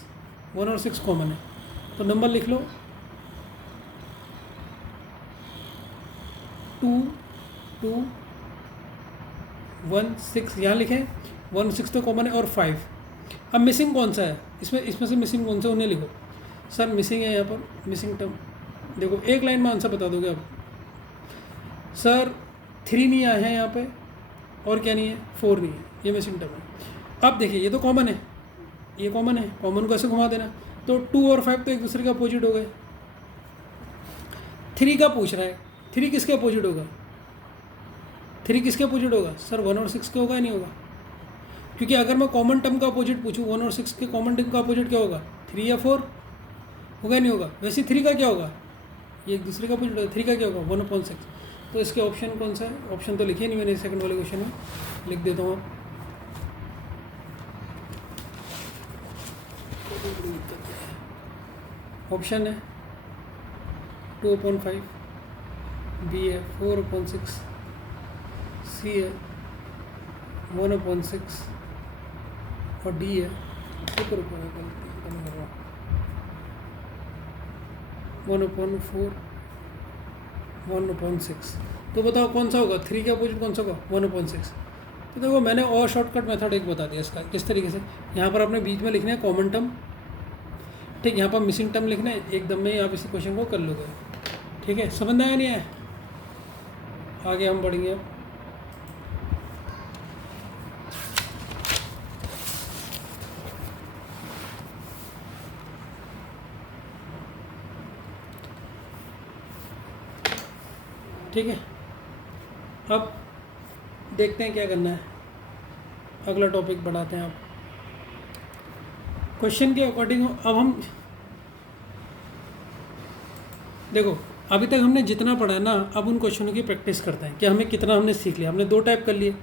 1 और 6 कॉमन है, तो नंबर लिख लो 2 2 1 6, यहाँ लिखें 1 6 तो कॉमन है और 5। अब मिसिंग कौन सा है इसमें से मिसिंग कौन सा उन्हें लिखो। सर मिसिंग है यहाँ पर मिसिंग टर्म, देखो एक लाइन में आंसर बता दोगे आप। सर 3 नहीं आया है यहाँ पे, और क्या नहीं है, 4 नहीं है, ये मिसिंग टर्म है। अब देखिए ये तो कॉमन है, ये कॉमन है, कॉमन को ऐसे घुमा देना, तो 2 और 5 तो एक दूसरे के अपोजिट हो गए। 3 का पूछ रहा है, 3 किसके अपोजिट होगा, 3 किसके अपोजिट होगा, सर 1 और 6 के होगा, नहीं होगा, क्योंकि अगर मैं कॉमन टर्म का अपोजिट पूछूं 1 और 6 के कॉमन टर्म का अपोजिट क्या होगा, 3 या 4 होगा, नहीं होगा। वैसे 3 का क्या होगा, ये एक दूसरे का अपोजिट होगा, 3 का क्या होगा 1/6। तो इसके ऑप्शन कौन सा है, ऑप्शन तो लिखे नहीं मैंने सेकंड वाले क्वेश्चन में, लिख देता हूँ आप। ऑप्शन है 2/5, बी है 4/6, सी है 1/6 और डी है 1/4 1/6। तो बताओ कौन सा होगा, 3 के अपोजिट कौन सा होगा, 1/6। तो देखो मैंने और शॉर्टकट मेथड एक बता दिया इसका, किस तरीके से, यहाँ पर आपने बीच में लिखना है कॉमन टर्म, ठीक, यहाँ पर मिसिंग टर्म लिखना है, एकदम में ही आप इसी क्वेश्चन को कर लोगे। ठीक है, समझ में आया नहीं है, आगे हम बढ़ेंगे अब। ठीक है, अब देखते हैं क्या करना है, अगला टॉपिक बढ़ाते हैं। आप क्वेश्चन के अकॉर्डिंग अब हम देखो अभी तक हमने जितना पढ़ा है ना, अब उन क्वेश्चनों की प्रैक्टिस करते हैं कि हमें कितना हमने सीख लिया। हमने 2 टाइप कर लिए,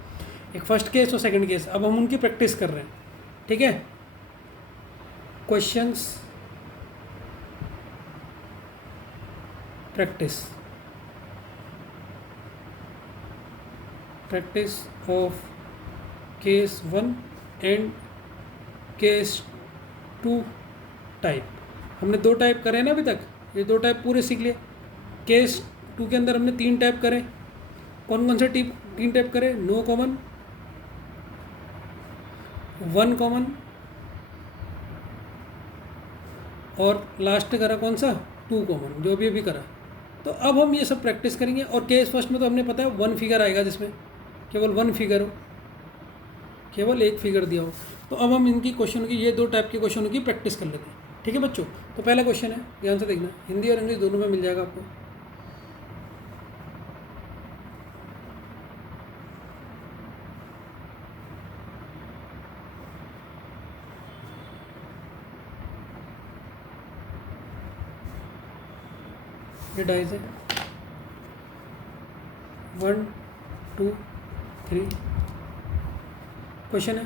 एक फर्स्ट केस और सेकंड केस, अब हम उनकी प्रैक्टिस कर रहे हैं। ठीक है, questions practice of case 1 and case 2 type. हमने 2 टाइप करे ना अभी तक, ये 2 टाइप पूरे सीख लिए। केस 2 के अंदर हमने 3 टाइप करे, कौन कौन से 3 टाइप करे, नो कॉमन, 1 कॉमन और लास्ट करा कौन सा 2 कॉमन, जो भी अभी करा। तो अब हम ये सब प्रैक्टिस करेंगे। और केस फर्स्ट में तो हमने पता है 1 फिगर आएगा, जिसमें केवल 1 फिगर हो, केवल 1 फिगर दिया हो। तो अब हम इनकी क्वेश्चन की, ये 2 टाइप के क्वेश्चनों की प्रैक्टिस कर लेते हैं। ठीक है बच्चों, तो पहला क्वेश्चन है, ध्यान से देखना, हिंदी और इंग्लिश दोनों में मिल जाएगा आपको। ये डाइज है 1 2 3। क्वेश्चन है,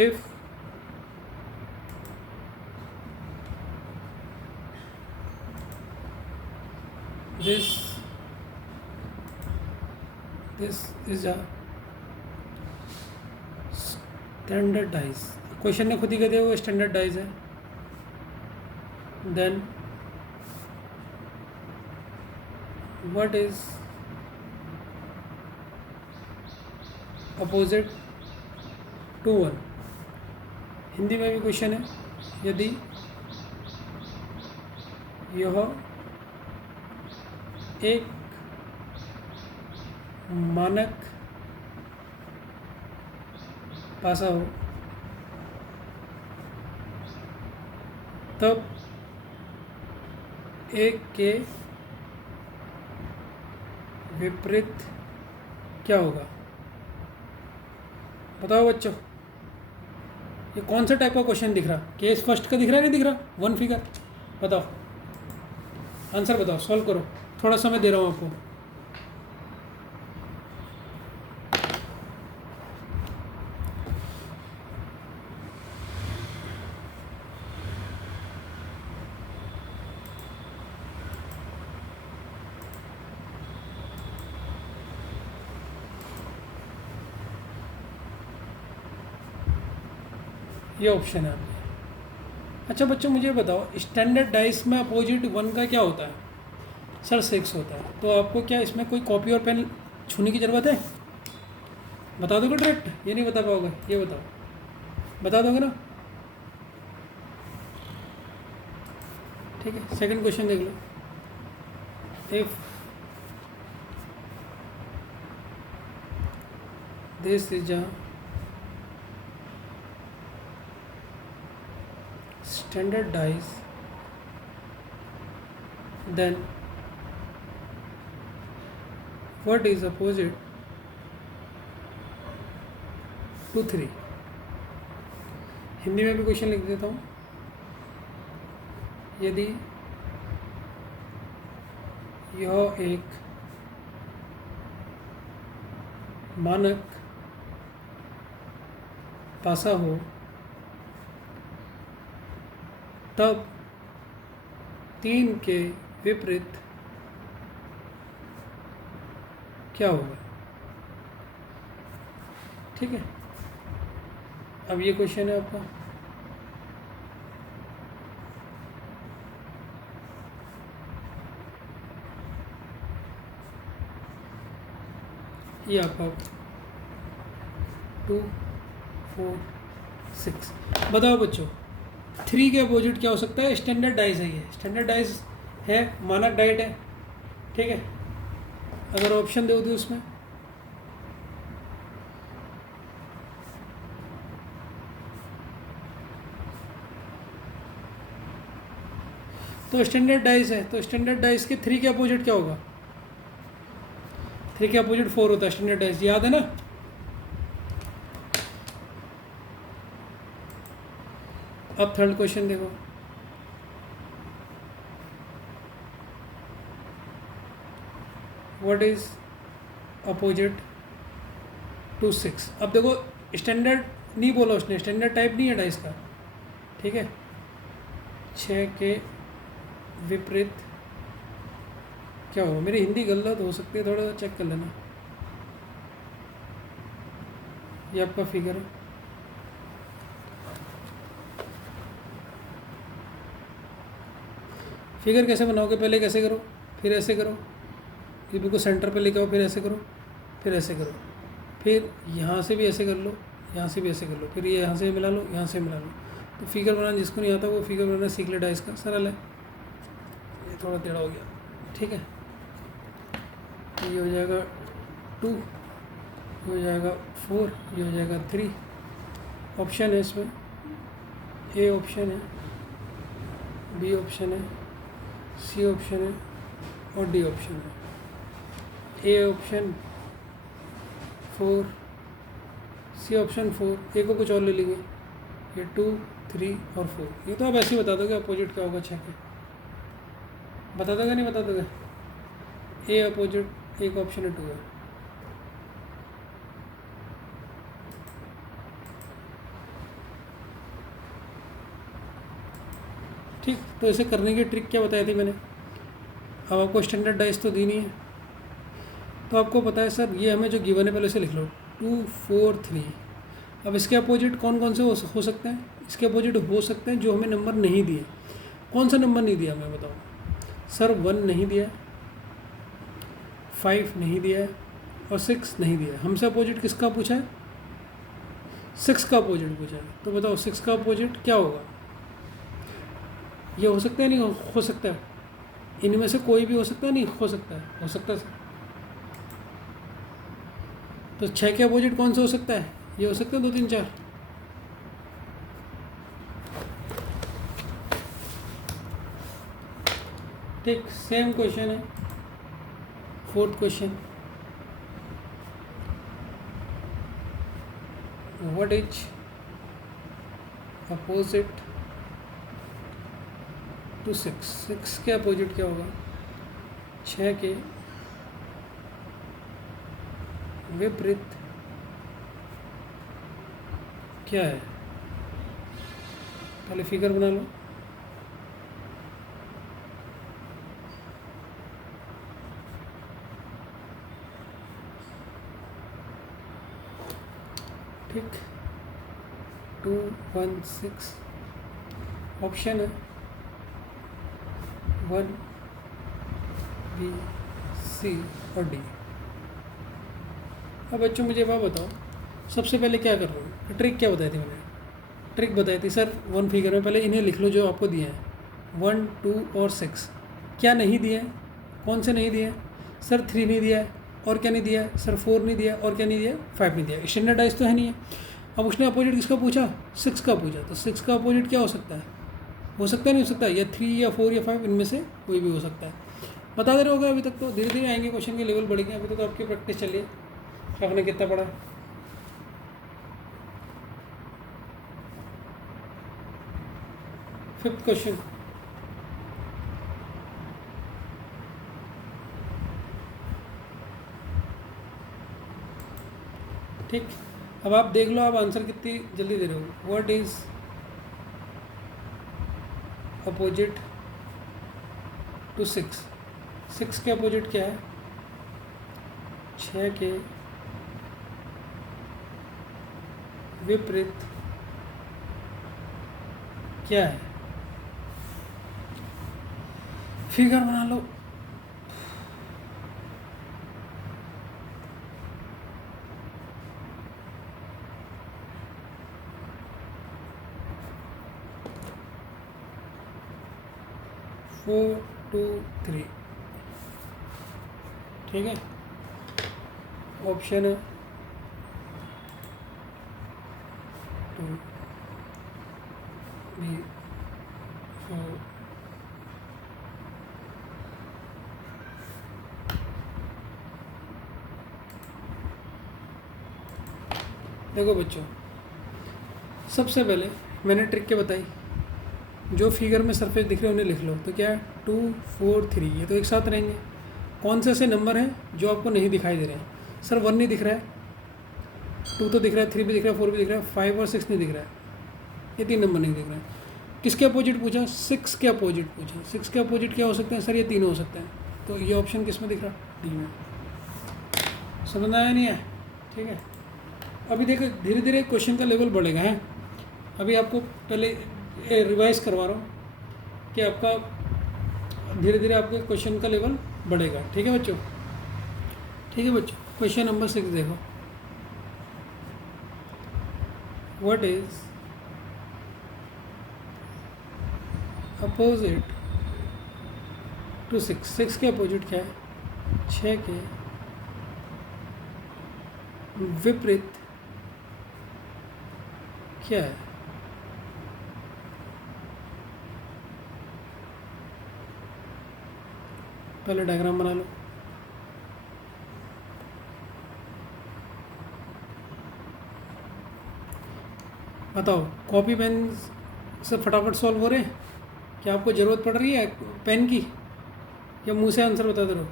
if this is a standard dice, question ने खुद ही कह दिया वो स्टैंडर्ड डाइज है, then what is opposite to 1। Hindi में भी क्वेश्चन है, यदि यह एक मानक पासा हो तब एक के विपरीत क्या होगा? बताओ बच्चों, ये कौन सा टाइप का क्वेश्चन दिख रहा? केस फर्स्ट का दिख रहा है, नहीं दिख रहा? वन फिगर, बताओ आंसर बताओ, सॉल्व करो, थोड़ा समय दे रहा हूँ आपको। ये ऑप्शन है आपके। अच्छा बच्चों मुझे बताओ, स्टैंडर्ड डाइस में अपोजिट वन का क्या होता है? सर 6 होता है। तो आपको क्या इसमें कोई कॉपी और पेन छूने की ज़रूरत है? बता दोगे डायरेक्ट? ये नहीं बता पाओगे? ये बताओ, बता दोगे ना? ठीक है, सेकंड क्वेश्चन देख लो। If this is a standard dice, then what is opposite to 3? Hindi में भी क्वेश्चन लिख देता हूँ। यदि यह एक मानक पासा हो तब 3 के विपरीत क्या होगा? ठीक है, अब ये क्वेश्चन है आपका। ये आपका 2 4 6। बताओ बच्चों, 3 के अपोजिट क्या हो सकता है? स्टैंडर्ड डाइस है। ये स्टैंडर्ड डाइस है, मानक डाइट है। ठीक है, अगर ऑप्शन दो तो उसमें तो स्टैंडर्ड डाइस है, तो स्टैंडर्ड डाइस के 3 के अपोजिट क्या होगा? 3 के अपोजिट 4 होता है स्टैंडर्ड डाइस, याद है ना? अब थर्ड क्वेश्चन देखो। What is opposite to 6? अब देखो, स्टैंडर्ड नहीं बोला उसने, स्टैंडर्ड टाइप नहीं है डाइस का। ठीक है, 6 के विपरीत क्या होगा? मेरी हिंदी गलत हो सकती है, थोड़ा चेक कर लेना। ये आपका फिगर है। फिगर कैसे बनाओगे? पहले कैसे करो, फिर ऐसे करो, ये बिल्कुल सेंटर पे लेके आओ, फिर ऐसे करो, फिर ऐसे करो, फिर यहाँ से भी ऐसे कर लो, यहाँ से भी ऐसे कर लो, फिर ये यहाँ से मिला लो, यहाँ से मिला लो। तो फिगर बनाना जिसको नहीं आता वो फिगर बनाना सीख ले, डाइस का सरल है। ये थोड़ा टेढ़ा हो गया, ठीक है। ये हो जाएगा 2, ये हो जाएगा 4, ये हो जाएगा 3। ऑप्शन है इसमें, ए ऑप्शन है, बी ऑप्शन है, सी ऑप्शन है और डी ऑप्शन है। ए ऑप्शन 4, सी ऑप्शन 4, ए को कुछ और ले लेंगे, ये 2, 3 और 4। ये तो आप ऐसे ही बता दोगे अपोजिट क्या होगा 6 के, बता दोगे नहीं बता दोगे? ए अपोजिट एक ऑप्शन है 2 है। ठीक, तो इसे करने की ट्रिक क्या बताई थी मैंने? अब आपको स्टैंडर्ड डाइस तो दी नहीं है, तो आपको पता है सर ये हमें जो गिवन है पहले से लिख लो, 2, 4, 3। अब इसके अपोजिट कौन कौन से हो सकते हैं? इसके अपोजिट हो सकते हैं जो हमें नंबर नहीं दिए। कौन सा नंबर नहीं दिया हमें बताओ? सर 1 नहीं दिया, 5 नहीं दिया है और 6 नहीं दिया है। हमसे अपोजिट किसका पूछा है? 6 का अपोजिट पूछा है। तो बताओ 6 का अपोजिट क्या होगा? ये हो सकता है नहीं हो सकता है? इनमें से कोई भी हो सकता है नहीं हो सकता है? हो सकता है सर। तो 6 के अपोजिट कौन सा हो सकता है? ये हो सकता है 2, 3, 4। ठीक, सेम क्वेश्चन है, fourth question, what is opposite to 6? 6 के अपोजिट क्या होगा? 6 के विपरीत क्या है? पहले फिगर बना लो। ठीक, 2 1 6 ऑप्शन है 1 B C और D। अब बच्चों मुझे बात बताओ, सबसे पहले क्या कर रहे हो? ट्रिक क्या बताई थी मैंने? ट्रिक बताई थी सर, वन फिगर में पहले इन्हें लिख लो जो आपको दिए हैं, 1 2 और 6। क्या नहीं दिया है? कौन से नहीं दिया है? सर 3 नहीं दिया है, और क्या नहीं दिया है? सर 4 नहीं दिया, और क्या नहीं दिया? 5 नहीं दिया। स्टैंडर्डाइज तो है नहीं है। अब उसने अपोजिट किसका पूछा? 6 का पूछा, तो 6 का अपोजिट क्या हो सकता है? हो सकता है नहीं हो सकता, या 3 या 4 या 5 इनमें से कोई भी हो सकता है। बता दे रहे होगा अभी तक, तो धीरे धीरे आएंगे, क्वेश्चन के लेवल बढ़ेंगे। अभी तो आपकी प्रैक्टिस चलिए, आपने कितना पढ़ा? फिफ्थ क्वेश्चन, ठीक। अब आप देख लो आप आंसर कितनी जल्दी दे रहे हो। What is opposite to 6? 6 के अपोजिट क्या है? 6 के विपरीत क्या है? फिगर बना लो। फोर 2 3, ठीक है। ऑप्शन है 2 B 4। देखो बच्चों, सबसे पहले मैंने ट्रिक क्या बताई, जो फिगर में सरफेस दिख रहे हैं उन्हें लिख लो। तो क्या है? 2 4 3, ये तो एक साथ रहेंगे। कौन से ऐसे नंबर हैं जो आपको नहीं दिखाई दे रहे हैं? सर 1 नहीं दिख रहा है, 2 तो दिख रहा है, 3 भी दिख रहा है, 4 भी दिख रहा है, 5 और 6 नहीं दिख रहा है। ये 3 नंबर नहीं दिख रहे हैं। किसके अपोजिट पूछा? 6 के अपोजिट पूछा। 6 के अपोजिट क्या हो सकते हैं? सर ये 3 हो सकते हैं। तो ये ऑप्शन किस में दिख रहा? डी में। समझ आया नहीं है? ठीक है। अभी देखो धीरे धीरे क्वेश्चन का लेवल बढ़ेगा है। अभी आपको पहले रिवाइज करवा रहा हूँ कि आपका धीरे धीरे आपके क्वेश्चन का लेवल बढ़ेगा। ठीक है बच्चों? ठीक है बच्चों, क्वेश्चन नंबर 6 देखो। What is opposite to 6? 6 के अपोजिट क्या है? 6 के विपरीत क्या है? पहले डायग्राम बना लो। बताओ, कॉपी पेन से फटाफट सॉल्व हो रहे हैं? क्या आपको ज़रूरत पड़ रही है पेन की, या मुंह से आंसर बताते रहो?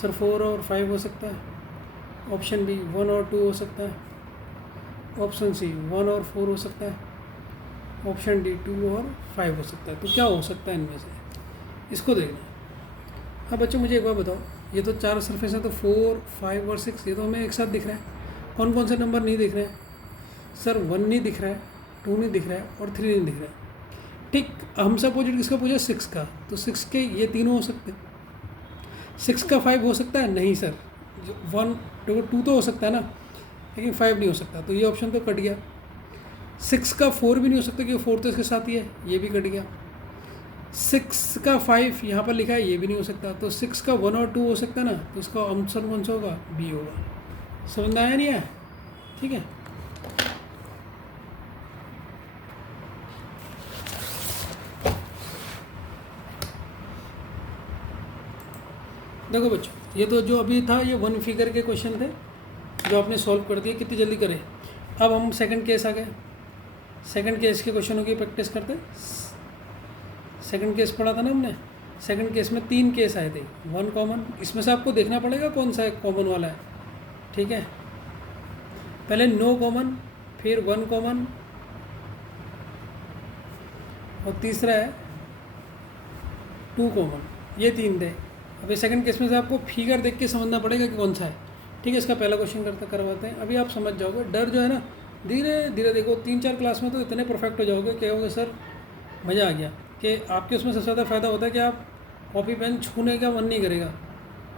सर 4 और 5 हो सकता है। ऑप्शन बी 1 और 2 हो सकता है। ऑप्शन सी 1 और 4 हो सकता है। ऑप्शन डी 2 और 5 हो सकता है। तो क्या हो सकता है इनमें से? इसको देखना। हाँ बच्चों मुझे एक बार बताओ, ये तो 4 सरफेस है, तो 4 5 और 6 ये तो हमें एक साथ दिख रहा है। कौन कौन से नंबर नहीं दिख रहे हैं? सर 1 नहीं दिख रहा है, 2 नहीं दिख रहा है, और 3 नहीं दिख रहा है। ठीक, हमसे अपोजिट किसका पूछा? 6 का। तो 6 के ये तीनों हो सकते हैं। 6 का 5 हो सकता है? नहीं सर, 1 2 तो हो सकता है ना, लेकिन 5 नहीं हो सकता। तो ये ऑप्शन तो कट गया। 6 का 4 भी नहीं हो सकता क्योंकि 4 तो इसके साथ ही है, ये भी कट गया। 6 का 5 यहाँ पर लिखा है, ये भी नहीं हो सकता। तो 6 का 1 और 2 हो सकता है ना, तो इसका आंसर कौन सा होगा? बी होगा। समझ में आया नहीं है? ठीक है। देखो बच्चों, ये तो जो अभी था ये वन फिगर के क्वेश्चन थे जो आपने सॉल्व कर दिए, कितनी जल्दी करें। अब हम सेकंड केस आ गए। सेकंड केस के क्वेश्चनों की प्रैक्टिस करते। सेकंड केस पढ़ा था ना हमने। सेकंड केस में 3 केस आए थे, वन कॉमन। इसमें से आपको देखना पड़ेगा कौन सा कॉमन वाला है, ठीक है। पहले नो कॉमन, फिर वन कॉमन, और तीसरा है 2 कॉमन। ये 3 थे। अभी सेकंड केस में से आपको फिगर देख के समझना पड़ेगा कि कौन सा है, ठीक है। इसका पहला क्वेश्चन करवाते हैं। अभी आप समझ जाओगे। डर जो है ना, धीरे धीरे देखो, 3-4 क्लास में तो इतने परफेक्ट हो जाओगे, कहोगे सर मज़ा आ गया। कि आपके उसमें सबसे ज़्यादा फ़ायदा होता है कि आप कॉपी पेन छूने का मन नहीं करेगा,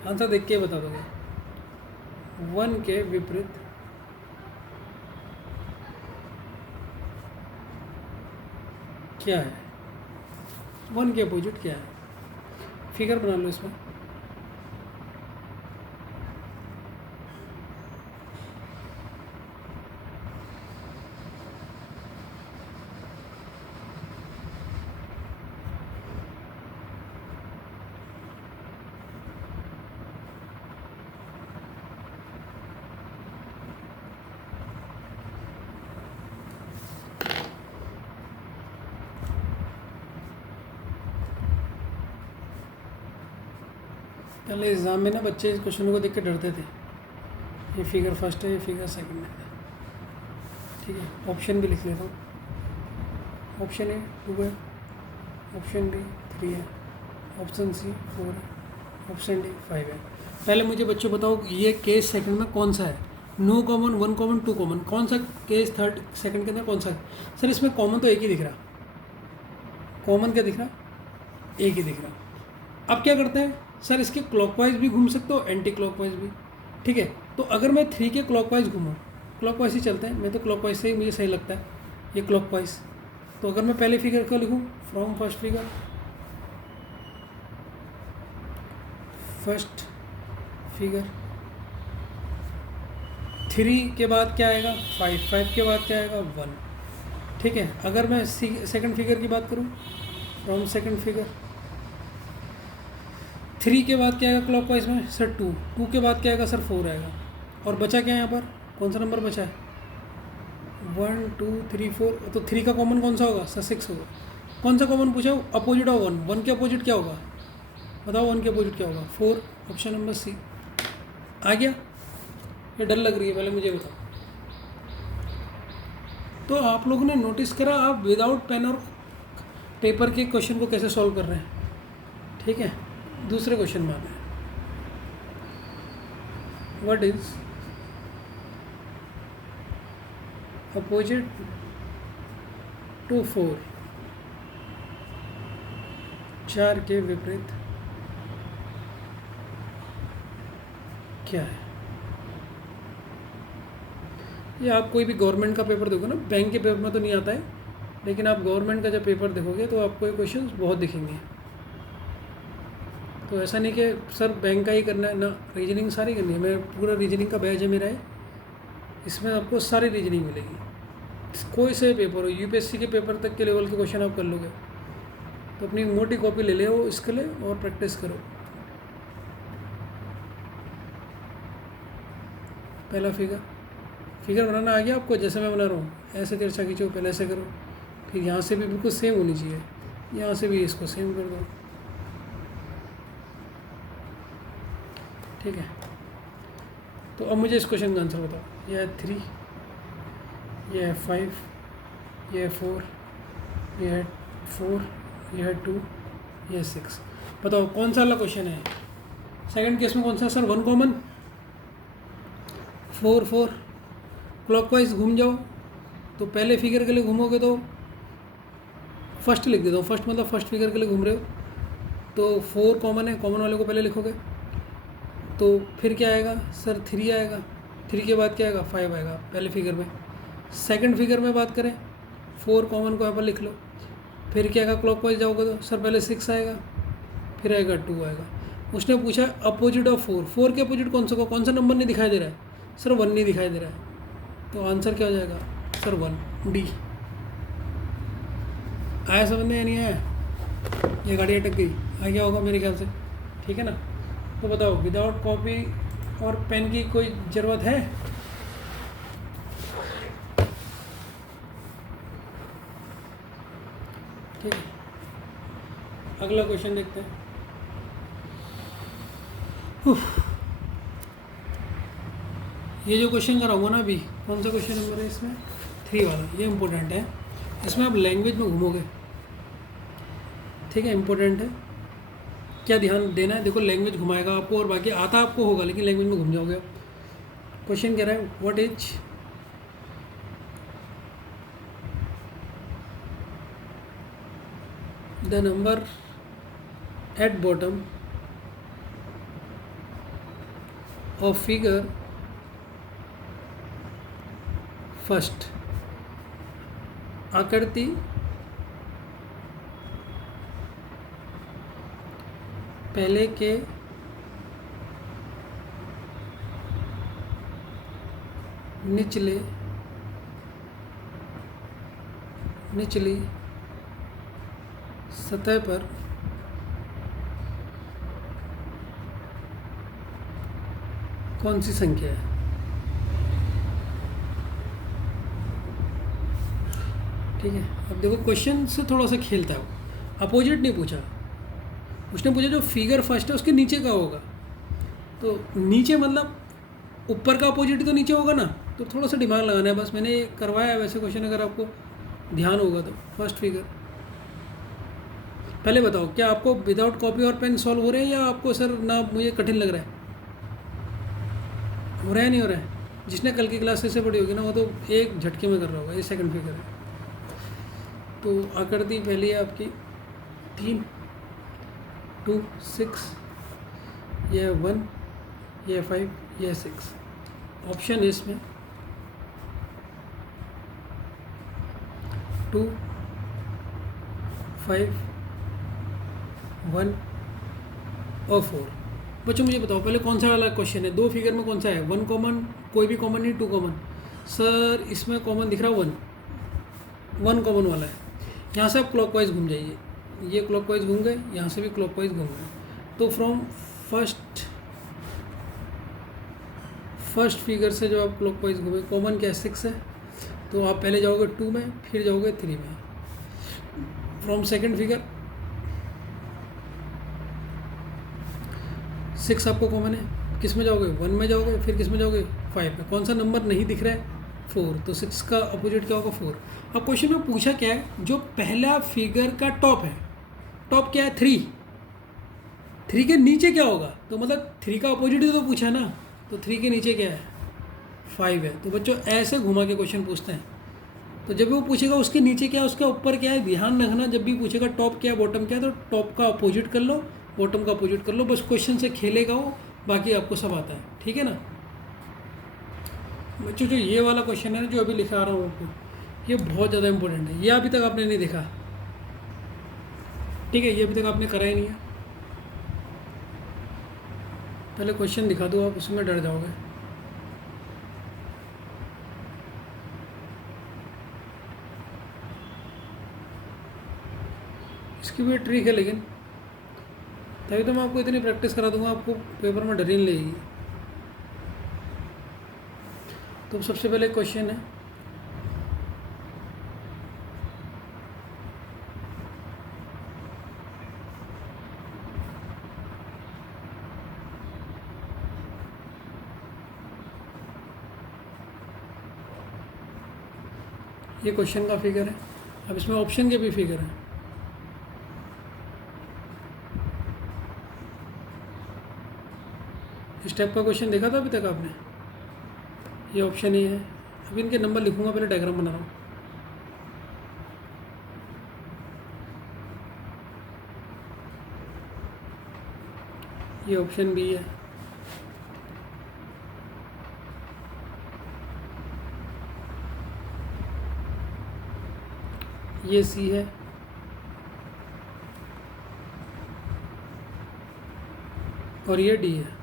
आंसर देख के बता दोगे। वन के विपरीत क्या है, वन के अपोजिट क्या है, फिगर बना लो इसमें। पहले एग्ज़ाम में ना बच्चे इस क्वेश्चन को देख के डरते थे। ये फिगर फर्स्ट है, ये फिगर सेकंड है, ठीक है। ऑप्शन भी लिख लेता हूँ। ऑप्शन ए 2 है, ऑप्शन बी 3 है, ऑप्शन सी 4 है, ऑप्शन डी 5 है। पहले मुझे बच्चों बताओ ये केस सेकंड में कौन सा है। No common, one common, 2 common, कौन सा केस थर्ड सेकंड के अंदर कौन सा है। सर इसमें कॉमन तो एक ही दिख रहा। कॉमन क्या दिख रहा, एक ही दिख रहा। अब क्या करते हैं सर, इसके क्लॉकवाइज भी घूम सकते हो, एंटी क्लॉकवाइज भी, ठीक है। तो अगर मैं 3 के क्लॉकवाइज घूमूँ, क्लॉकवाइज ही चलते हैं, मैं तो क्लॉकवाइज से ही मुझे सही लगता है ये क्लॉकवाइज। तो अगर मैं पहले फिगर का लिखूँ, from first figure, first figure 3 के बाद क्या आएगा 5, 5 के बाद क्या आएगा 1, ठीक है। अगर मैं सेकंड फिगर की बात करूँ, फ्रॉम सेकंड फिगर 3 के बाद क्या आएगा क्लॉकवाइज में सर 2, 2 के बाद क्या आएगा सर 4 आएगा। और बचा क्या है यहाँ पर, कौन सा नंबर बचा है 1 2 3 4। तो 3 का कॉमन कौन सा होगा सर 6 होगा। कौन सा कॉमन पूछा, अपोजिट ऑफ 1, 1 के अपोजिट क्या होगा बताओ, 1 के अपोजिट क्या होगा 4, ऑप्शन नंबर सी आ गया। ये डर लग रही है, पहले मुझे बताओ। तो आप लोगों ने नोटिस करा आप विदाउट पेन और पेपर के क्वेश्चन को कैसे सॉल्व कर रहे हैं, ठीक है। दूसरे क्वेश्चन में आते हैं। व्हाट इज अपोजिट टू 4, 4 के विपरीत क्या है। ये आप कोई भी गवर्नमेंट का पेपर देखो ना, बैंक के पेपर में तो नहीं आता है, लेकिन आप गवर्नमेंट का जब पेपर देखोगे तो आपको ये क्वेश्चंस बहुत दिखेंगे। तो ऐसा नहीं कि सर बैंक का ही करना है ना, रीजनिंग सारी करनी है। मैं पूरा रीजनिंग का बैच है मेरा है, इसमें आपको सारी रीजनिंग मिलेगी। कोई से पेपर हो, यूपीएससी के पेपर तक के लेवल के क्वेश्चन आप कर लोगे। तो अपनी मोटी कॉपी ले ले इसके लिए और प्रैक्टिस करो। पहला फिगर बनाना आ गया आपको, जैसे मैं बना रहा हूँ ऐसे तिरछा खींचो, पहले ऐसे करो, फिर यहाँ से भी बिल्कुल सेम होनी चाहिए, यहाँ से भी इसको सेम कर दो, ठीक है। तो अब मुझे इस क्वेश्चन का आंसर बताओ। यह है 3, यह है 5, यह है 4, यह है 4, यह है 2, यह है 6। बताओ कौन सा वाला क्वेश्चन है। सेकंड केस में कौन सा सर 1 कॉमन, 4 4 क्लॉकवाइज घूम जाओ। तो पहले फिगर के लिए घूमोगे तो फर्स्ट लिख देता हूँ, फर्स्ट मतलब फर्स्ट फिगर के लिए घूम रहे हो तो 4 कॉमन है, कॉमन वाले को पहले लिखोगे। तो फिर क्या आएगा सर 3 आएगा, 3 के बाद क्या आएगा 5 आएगा पहले फिगर में। सेकंड फिगर में बात करें 4 कॉमन को यहाँ पर लिख लो, फिर क्या आएगा क्लॉकवाइज जाओगे तो सर पहले 6 आएगा, फिर आएगा 2 आएगा। उसने पूछा अपोजिट ऑफ 4, 4 के अपोजिट कौन सा नंबर नहीं दिखाई दे रहा है सर 1 नहीं दिखाई दे रहा है। तो आंसर क्या हो जाएगा सर 1, डी। आया समझ में या नहीं आया, ये गाड़ी अटक गई, आ गया होगा मेरे ख्याल से, ठीक है ना। तो बताओ विदाउट कॉपी और पेन की कोई ज़रूरत है? ठीक है, अगला क्वेश्चन देखते हैं। ये जो क्वेश्चन कराऊंगा ना अभी, कौन सा क्वेश्चन नंबर है इसमें? 3 वाला, ये इम्पोर्टेंट है। इसमें आप लैंग्वेज में घूमोगे, ठीक है, इम्पोर्टेंट है। क्या ध्यान देना है, देखो लैंग्वेज घुमाएगा आपको, और बाकी आता आपको होगा लेकिन लैंग्वेज में घूम जाओगे आप। क्वेश्चन कह रहा है what is the number at bottom of figure first. आकृति पहले के निचली सतह पर कौन सी संख्या है? ठीक है, अब देखो क्वेश्चन से थोड़ा सा खेलता है वो, अपोजिट नहीं पूछा, उसने पूछा जो फिगर फर्स्ट है उसके नीचे का होगा। तो नीचे मतलब ऊपर का अपोजिट तो नीचे होगा ना, तो थोड़ा सा दिमाग लगाना है बस। मैंने ये करवाया है वैसे क्वेश्चन, अगर आपको ध्यान होगा तो। फर्स्ट फिगर, पहले बताओ क्या आपको विदाउट कॉपी और पेन सॉल्व हो रहे हैं, या आपको सर ना मुझे कठिन लग रहा है? हो रहा है नहीं हो रहा है? जिसने कल की क्लास से पढ़ी होगी ना वो तो एक झटके में कर रहा होगा। ये सेकंड फिगर है। तो आकृति पहली है आपकी 3, 2, 6, यह 1, यह 5, यह 6। ऑप्शन है इसमें 2, 5, 1 और 4। बच्चों मुझे बताओ पहले कौन सा वाला क्वेश्चन है? 2 फिगर में कौन सा है? 1 कॉमन, कोई भी कॉमन नहीं, 2 कॉमन। सर इसमें कॉमन दिख रहा है 1 कॉमन वाला है। यहाँ से आप क्लॉकवाइज घूम जाइए, ये क्लॉकवाइज घूम गए, यहाँ से भी क्लॉकवाइज घूम गए। तो फ्रॉम फर्स्ट फिगर से जो आप क्लॉकवाइज घूमे, कॉमन क्या है? 6 है। तो आप पहले जाओगे 2 में, फिर जाओगे 3 में। फ्रॉम सेकंड फिगर 6 आपको कॉमन है, किस में जाओगे? 1 में जाओगे, फिर किस में जाओगे? 5 में। कौन सा नंबर नहीं दिख रहा है? 4। तो 6 का अपोजिट क्या होगा? 4। अब क्वेश्चन में पूछा क्या है? जो पहला फिगर का टॉप है, टॉप क्या है? 3 के नीचे क्या होगा? तो मतलब 3 का अपोजिट ही तो पूछा ना, तो 3 के नीचे क्या है? 5 है। तो बच्चों ऐसे घुमा के क्वेश्चन पूछते हैं। तो जब भी वो पूछेगा उसके नीचे क्या है, उसके ऊपर क्या है, ध्यान रखना। जब भी पूछेगा टॉप क्या है, बॉटम क्या है, तो टॉप का अपोजिट कर लो, बॉटम का अपोजिट कर लो। बस क्वेश्चन से खेलेगा वो, बाकी आपको सब आता है। ठीक है ना बच्चों? जो ये वाला क्वेश्चन है ना, जो अभी लिखा रहा हूँ आपको, ये बहुत ज़्यादा इंपॉर्टेंट है। ये अभी तक आपने नहीं देखा, ठीक है? ये अभी तक आपने करा ही नहीं है। पहले क्वेश्चन दिखा दो, आप उसमें डर जाओगे। इसकी भी ट्रिक है, लेकिन तभी तो मैं आपको इतनी प्रैक्टिस करा दूंगा, आपको पेपर में डर ही नहीं लगेगी। तो सबसे पहले क्वेश्चन है, ये क्वेश्चन का फिगर है। अब इसमें ऑप्शन के भी फिगर है। इस टाइप का क्वेश्चन देखा था अभी तक आपने? ये ऑप्शन ही है। अभी इनके नंबर लिखूंगा, पहले डायग्राम बना रहा हूँ। ये ऑप्शन बी है, ये सी है, और ये डी है।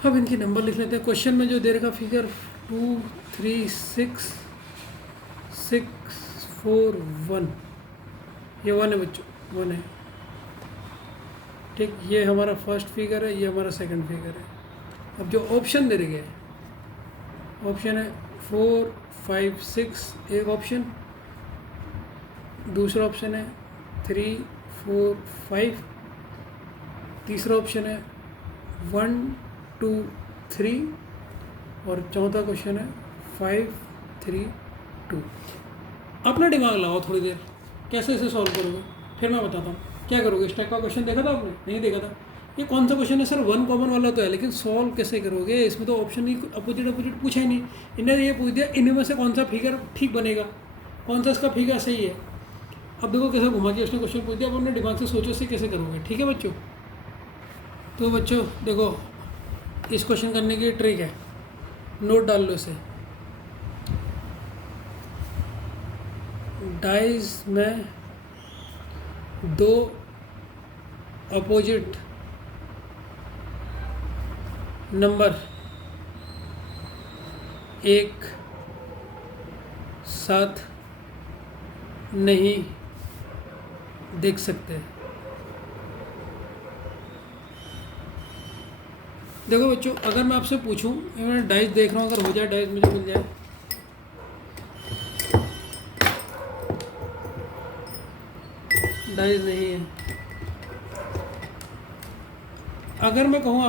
अब इनके नंबर लिख लेते हैं। क्वेश्चन में जो दे रखा फिगर 2, 3, 6, 6, 4 1, ये 1 है बच्चों, 1 है। ठीक, ये हमारा फर्स्ट फिगर है, ये हमारा सेकंड फिगर है। अब जो ऑप्शन दे रहे हैं, ऑप्शन है 4 5 6 एक ऑप्शन, दूसरा ऑप्शन है 3 4 5, तीसरा ऑप्शन है 1 2 3 और चौथा क्वेश्चन है 5 3 2। अपना दिमाग लगाओ थोड़ी देर, कैसे इसे सॉल्व करोगे फिर मैं बताता हूँ। क्या करोगे, इस टाइप का क्वेश्चन देखा था आपने? नहीं देखा था। ये कौन सा क्वेश्चन है सर? 1 कॉमन वाला तो है, लेकिन सॉल्व कैसे करोगे? इसमें तो ऑप्शन ही अपोजिट पूछा ही नहीं। इन्हें ये पूछ दिया इनमें से कौन सा फिगर ठीक बनेगा, कौन सा इसका फिगर सही है। अब देखो कैसे घुमा के उसने क्वेश्चन पूछ दिया। अब अपने दिमाग से सोचो से कैसे करोगे। ठीक है बच्चों, तो बच्चों देखो इस क्वेश्चन करने की ट्रिक है, नोट डाल लो इसे। डाइज में 2 अपोजिट नंबर एक साथ नहीं देख सकते। देखो बच्चों, अगर मैं आपसे पूछूं, मैं डाइस देख रहा हूँ, अगर हो जाए डाइस मुझे मिल जाए, डाइस नहीं है। अगर मैं कहूँ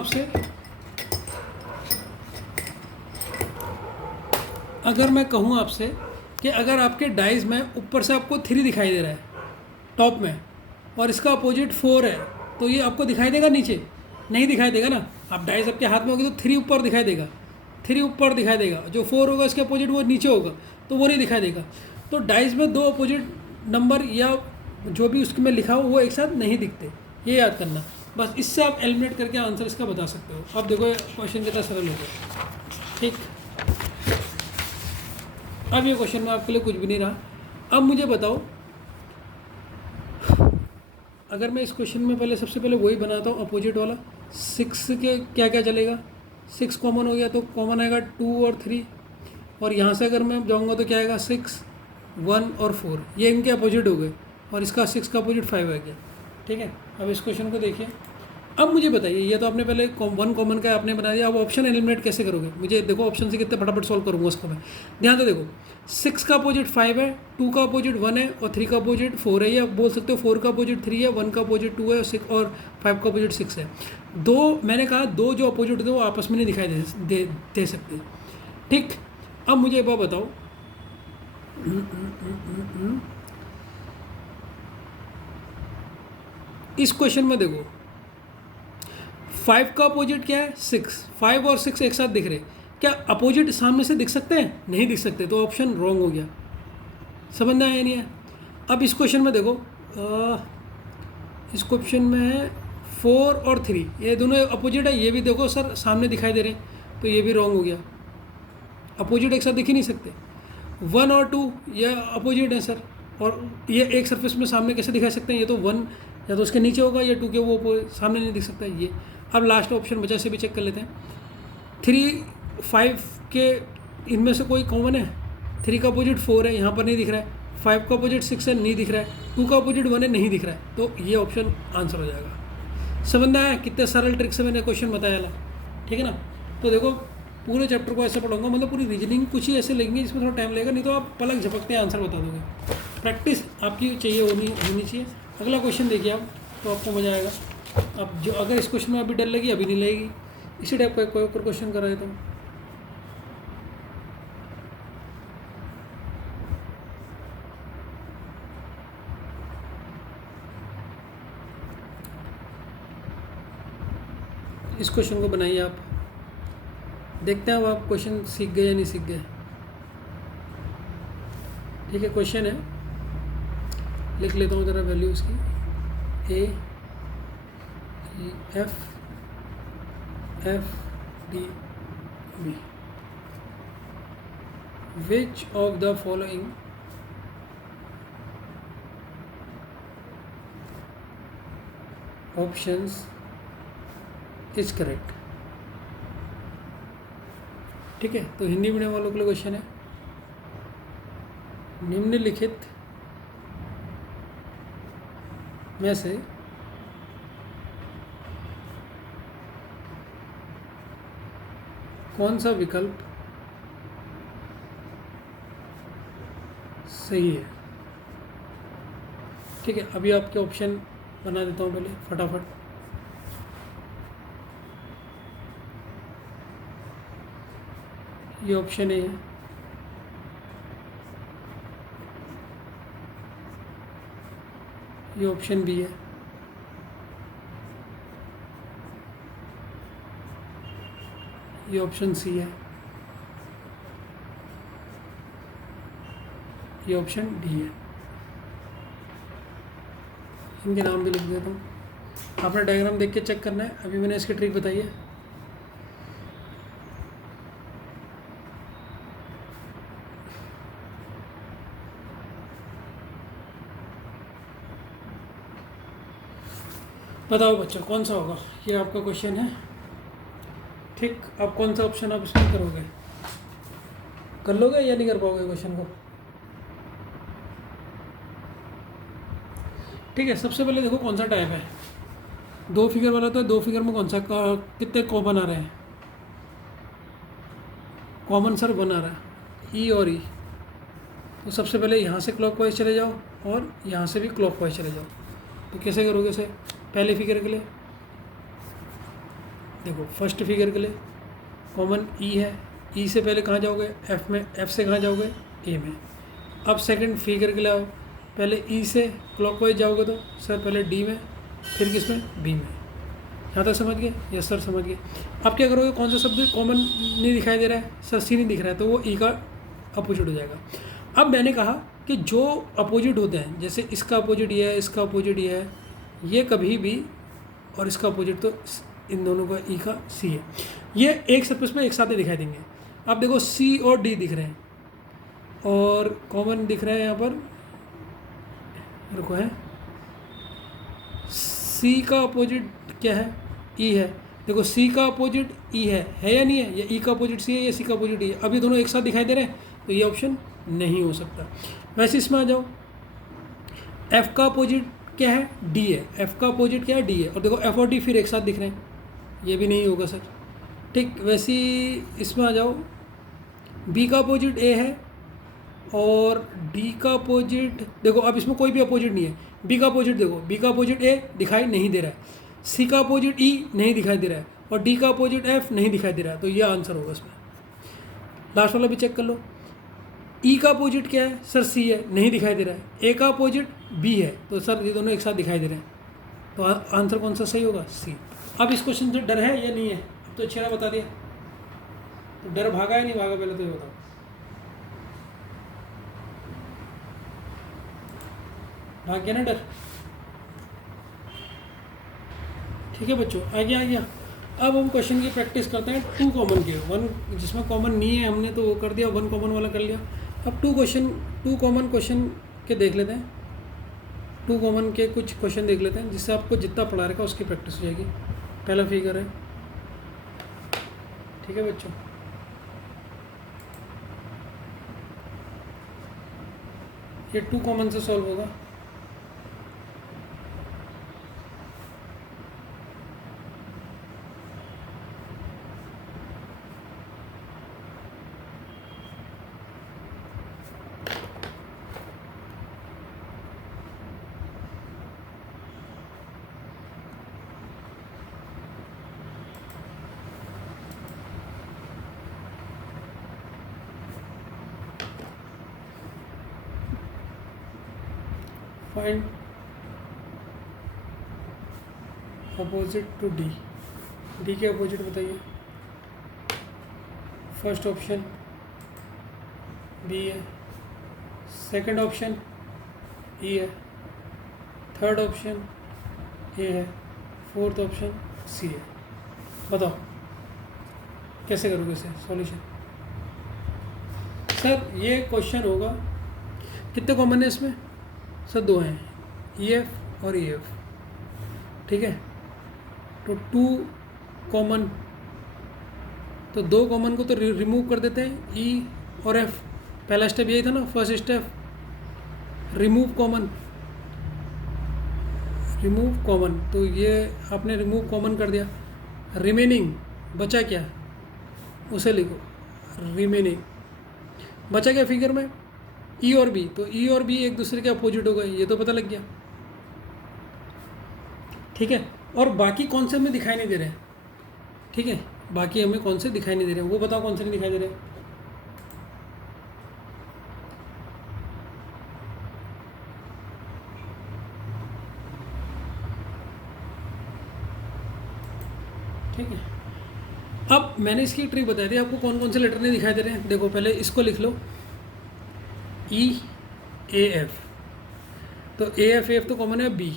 आपसे, कि अगर आपके डाइस में ऊपर से आपको 3 दिखाई दे रहा है टॉप में, और इसका अपोजिट 4 है, तो ये आपको दिखाई देगा नीचे? नहीं दिखाई देगा ना। आप डाइस आपके हाथ में होगी तो 3 ऊपर दिखाई देगा, 3 ऊपर दिखाई देगा। जो 4 होगा इसके अपोजिट वो नीचे होगा, तो वो नहीं दिखाई देगा। तो डाइस में 2 अपोजिट नंबर या जो भी उसमें लिखा हो वो एक साथ नहीं दिखते, ये याद करना। बस इससे आप एलिमिनेट करके आंसर इसका बता सकते हो। अब देखो क्वेश्चन कितना सरल हो गया। ठीक, अब ये क्वेश्चन में आपके लिए कुछ भी नहीं रहा। अब मुझे बताओ, अगर मैं इस क्वेश्चन में पहले सबसे पहले वही बनाता हूँ अपोजिट वाला, 6 के क्या क्या चलेगा, 6 कॉमन हो गया तो कॉमन आएगा 2 और 3, और यहाँ से अगर मैं जाऊँगा तो क्या आएगा 6 1 और 4, ये इनके अपोजिट हो गए, और इसका 6 का अपोजिट 5 आ गया। ठीक है, अब इस क्वेश्चन को देखिए। अब मुझे बताइए, ये तो आपने पहले 1 कॉमन का आपने बना दिया, अब ऑप्शन एलिमिनेट कैसे करोगे? मुझे देखो ऑप्शन से कितने फटाफट सॉल्व करूँगा उसको मैं। ध्यान से देखो, 6 का अपोजिट 5 है, 2 का अपोजिट 1 है, और 3 का अपोजिट 4 है, या बोल सकते हो 4 का अपोजिट 3 है, 1 का अपोजिट 2 है, और 5 का अपोजिट 6 है। मैंने कहा दो जो अपोजिट होते हैं वो आपस में नहीं दिखाई दे सकते। ठीक, अब मुझे एक बात बताओ, इस क्वेश्चन में देखो 5 का अपोजिट क्या है? 6। 5 और 6 एक साथ दिख रहे, क्या अपोजिट सामने से दिख सकते हैं? नहीं दिख सकते, तो ऑप्शन रॉन्ग हो गया। समझ में आया नहीं है? अब इस क्वेश्चन में देखो, इस क्वेश्चन में 4 और 3 ये दोनों अपोजिट है, ये भी देखो सर सामने दिखाई दे रहे हैं, तो ये भी रॉन्ग हो गया। अपोजिट एक साथ दिख ही नहीं सकते। 1 और 2 ये अपोजिट है सर, और ये एक सरफेस में सामने कैसे दिखा सकते हैं? ये तो 1 या तो उसके नीचे होगा, या 2 के वो सामने नहीं दिख सकता ये। अब लास्ट ऑप्शन बचा, से भी चेक कर लेते हैं। 3 5 के इनमें से कोई कॉमन है? 3 का अपोजिट 4 है, यहाँ पर नहीं दिख रहा है। 5 का अपोजिट 6 है, नहीं दिख रहा है। 2 का अपोजिट 1 है, नहीं दिख रहा है, तो ये ऑप्शन आंसर हो जाएगा। समझ में आया कितने सरल ट्रिक से मैंने क्वेश्चन बताया ला? ठीक है ना? तो देखो पूरे चैप्टर को ऐसे पढ़ाऊंगा, मतलब पूरी रीजनिंग कुछ ही ऐसे लगेंगे जिसमें थोड़ा टाइम लगेगा, नहीं तो आप पलक झपकते आंसर बता दोगे। प्रैक्टिस आपकी चाहिए होनी चाहिए। अगला क्वेश्चन देखिए आप, तो आपको मज़ा आएगा। अब जो अगर इस क्वेश्चन में अभी डर लगी, अभी नहीं लगेगी। इसी टाइप का कोई और क्वेश्चन कराए तो इस क्वेश्चन को बनाइए आप, देखते हैं अब आप क्वेश्चन सीख गए या नहीं सीख गए। ठीक है, क्वेश्चन है, लिख लेता हूँ ज़रा वैल्यू इसकी। A E F D B, which of the following options is correct? ठीक है, तो हिंदी मीडियम वालों के लिए क्वेश्चन है, निम्नलिखित में से कौन सा विकल्प सही है? ठीक है, अभी आपके ऑप्शन बना देता हूँ पहले फटाफट। ये ऑप्शन ए है, ये ऑप्शन बी है, ये ऑप्शन सी है, ये ऑप्शन डी है। इनके नाम भी लिख देता हूँ, आपने डायग्राम देख के चेक करना है। अभी मैंने इसकी ट्रिक बताई है। बताओ बच्चों कौन सा होगा, ये आपका क्वेश्चन है। ठीक, आप कौन सा ऑप्शन आप इसमें करोगे? कर लोगे या नहीं कर पाओगे क्वेश्चन को? ठीक है, सबसे पहले देखो कौन सा टाइप है। 2 फिगर वाला, तो 2 फिगर में कौन सा कितने कॉमन आ रहे हैं? कॉमन सर 1 आ रहा है, ई और ई। तो सबसे पहले यहाँ से क्लॉकवाइज चले जाओ और यहाँ से भी क्लॉकवाइज चले जाओ। तो कैसे करोगे इसे? पहले फिगर के लिए देखो, फर्स्ट फिगर के लिए कॉमन ई है, ई से पहले कहाँ जाओगे? एफ में, एफ से कहाँ जाओगे? ए में। अब सेकंड फिगर के लिए आओ, पहले ई से क्लॉकवाइज जाओगे तो सर पहले डी में, फिर किस में? बी में। यहाँ तक समझ गए? यस सर समझ गए। अब क्या करोगे? कौन सा शब्द कॉमन नहीं दिखाई दे रहा है? सर सी नहीं दिख रहा है, तो वो ई का अपोजिट हो जाएगा। अब मैंने कहा कि जो अपोजिट होते हैं, जैसे इसका अपोजिट ये है, इसका अपोजिट ये है, ये कभी भी, और इसका अपोजिट तो इन दोनों का ई का सी है, ये एक सरफेस में एक साथ ही दिखाई देंगे। अब देखो सी और डी दिख रहे हैं और कॉमन दिख रहा है यहाँ पर, रुको है, सी का अपोजिट क्या है? ई है। देखो सी का अपोजिट ई है या नहीं है? या ई का अपोजिट सी है या सी का अपोजिट ई है? अब ये दोनों एक साथ दिखाई दे रहे हैं, तो ये ऑप्शन नहीं हो सकता। वैसे इसमें आ जाओ, एफ का अपोजिट क्या है? डी है। एफ का अपोजिट क्या है? डी है। और देखो एफ और डी फिर एक साथ दिख रहे हैं, ये भी नहीं होगा सर। ठीक, वैसे इसमें आ जाओ, बी का अपोजिट ए है और डी का अपोजिट, देखो अब इसमें कोई भी अपोजिट नहीं है। बी का अपोजिट देखो, बी का अपोजिट ए दिखाई नहीं दे रहा है, सी का अपोजिट ई नहीं दिखाई दे रहा है और डी का अपोजिट एफ नहीं दिखाई दे रहा है, तो ये आंसर होगा इसमें। लास्ट वाला भी चेक कर लो, ई का अपोजिट क्या है? सर सी है, नहीं दिखाई दे रहा है। ए का अपोजिट बी है, तो सर ये दोनों एक साथ दिखाई दे रहे हैं, तो आंसर कौन सा सही होगा? सी। अब इस क्वेश्चन से डर है या नहीं है? अब तो अच्छे बता दिया, तो डर भागा या नहीं भागा पहले तो ये बताओ। भाग गया ना डर? ठीक है बच्चों, आ गया। अब हम क्वेश्चन की प्रैक्टिस करते हैं 2 कॉमन के। 1 जिसमें कॉमन नहीं है हमने तो वो कर दिया, 1 कॉमन वाला कर लिया। अब 2 कॉमन क्वेश्चन के देख लेते हैं। 2 कॉमन के कुछ क्वेश्चन देख लेते हैं, जिससे आपको जितना पढ़ा रहेगा उसकी प्रैक्टिस हो जाएगी। पहला फिगर है, ठीक है बच्चों, ये 2 कॉमन से सॉल्व होगा। Find opposite to D. D के अपोजिट बताइए। फर्स्ट ऑप्शन बी है, सेकंड ऑप्शन ई है, थर्ड ऑप्शन ए है, फोर्थ ऑप्शन सी है। बताओ कैसे करोगे इसे सॉल्यूशन? सर ये क्वेश्चन होगा, कितने कॉमन है इसमें? सर 2 हैं, ई एफ और ई एफ, ठीक है। तो 2 कॉमन, तो 2 कॉमन को तो रिमूव कर देते हैं, ई और एफ। पहला स्टेप यही था ना, first step remove common, remove common, तो ये आपने रिमूव कॉमन कर दिया। रिमेनिंग बचा क्या, उसे लिखो रिमेनिंग। बचा क्या फिगर में, ई और बी, तो ई और बी एक दूसरे के अपोजिट हो गए, ये तो पता लग गया। ठीक है, और बाकी कौन से हमें दिखाई नहीं दे रहे हैं। ठीक है, बाकी हमें कौन से दिखाई नहीं दे रहे हैं, वो बताओ कौन से नहीं दिखाई दे रहे हैं। ठीक है, अब मैंने इसकी ट्रिक बताई थी आपको, कौन कौन से लेटर नहीं दिखाई दे रहे हैं। देखो पहले इसको लिख लो, ई ए एफ, तो ए एफ तो कॉमन है। बी,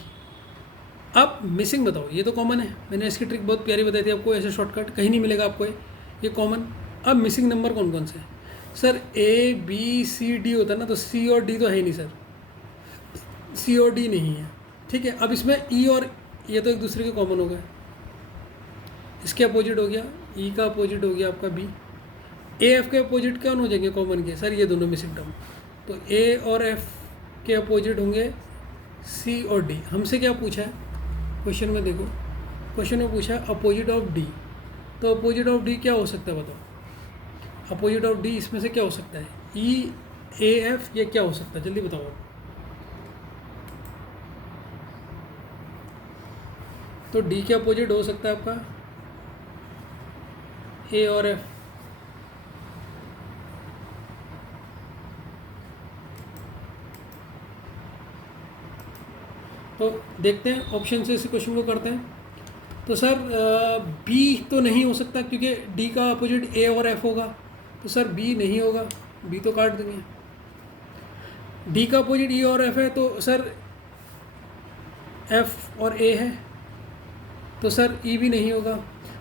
अब मिसिंग बताओ, ये तो कॉमन है, मैंने इसकी ट्रिक बहुत प्यारी बताई थी आपको, ऐसे शॉर्टकट कहीं नहीं मिलेगा आपको ये कॉमन। अब मिसिंग नंबर कौन कौन से हैं sir, A B C D होता है ना, तो सी और डी तो है ही नहीं सर, सी और डी नहीं है। ठीक है, अब इसमें ई और ये तो एक दूसरे के कॉमन हो गए, इसके अपोजिट हो गया, ई का अपोजिट हो गया आपका बी। ए एफ के अपोजिट कौन हो जाएंगे कॉमन के सर, ये दोनों मिसिंग टर्म, तो ए और एफ के अपोजिट होंगे सी और डी। हमसे क्या पूछा है क्वेश्चन में, देखो क्वेश्चन में पूछा है अपोजिट ऑफ डी, तो अपोजिट ऑफ डी क्या हो सकता है बताओ, अपोजिट ऑफ डी इसमें से क्या हो सकता है, ई ए एफ, ये क्या हो सकता है जल्दी बताओ। तो डी के अपोजिट हो सकता है आपका ए और एफ, तो देखते हैं ऑप्शन से इस क्वेश्चन को करते हैं। तो सर बी तो नहीं हो सकता क्योंकि डी का अपोजिट ए और एफ होगा, तो सर बी नहीं होगा, बी तो काट देंगे। डी का अपोजिट ई और एफ है, तो सर एफ और ए है, तो सर ई भी नहीं होगा,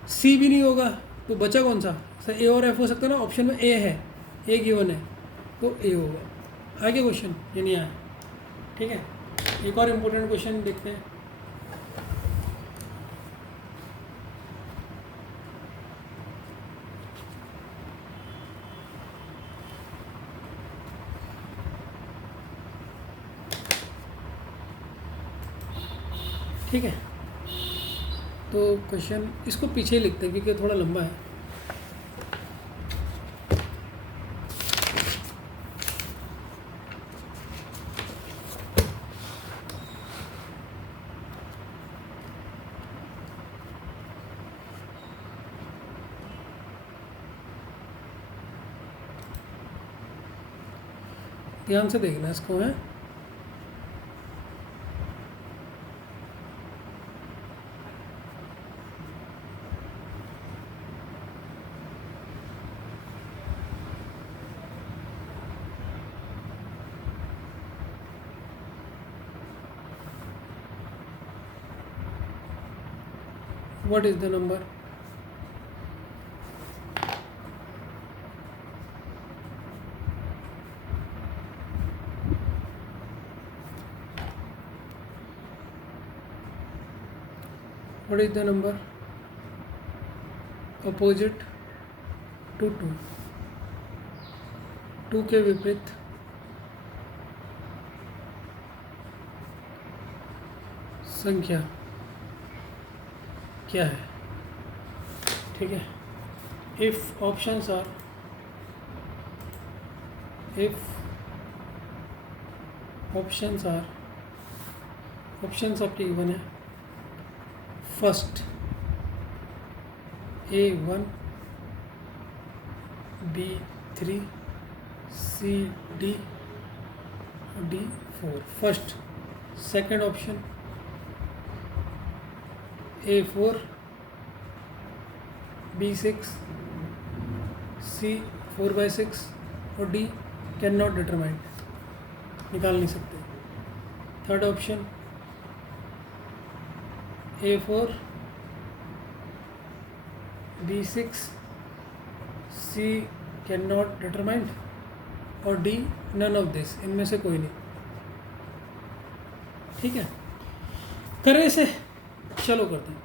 सी भी नहीं होगा, तो बचा कौन सा सर, ए और एफ हो सकता है ना, ऑप्शन में ए है, ए गिवन है, तो ए होगा। आगे क्वेश्चन ये नहीं आया। ठीक है, एक और इम्पोर्टेंट क्वेश्चन देखते हैं। ठीक है, तो क्वेश्चन इसको पीछे लिखते हैं क्योंकि थोड़ा लंबा है। ध्यान से देखना इसको है। What is the number? What is the number opposite to 2? 2 के विपरीत संख्या क्या है। ठीक है, इफ ऑप्शंस आर, ऑप्शंस आपके गिवन है। First A1 B3 CD D4 first. Second option A4 B6 C4/6 और D कैन नॉट डिटरमाइन, निकाल नहीं सकते। Third option A4 B6 C can not determine और D नन ऑफ दिस, इनमें से कोई नहीं। ठीक है, करें इसे, चलो करते हैं।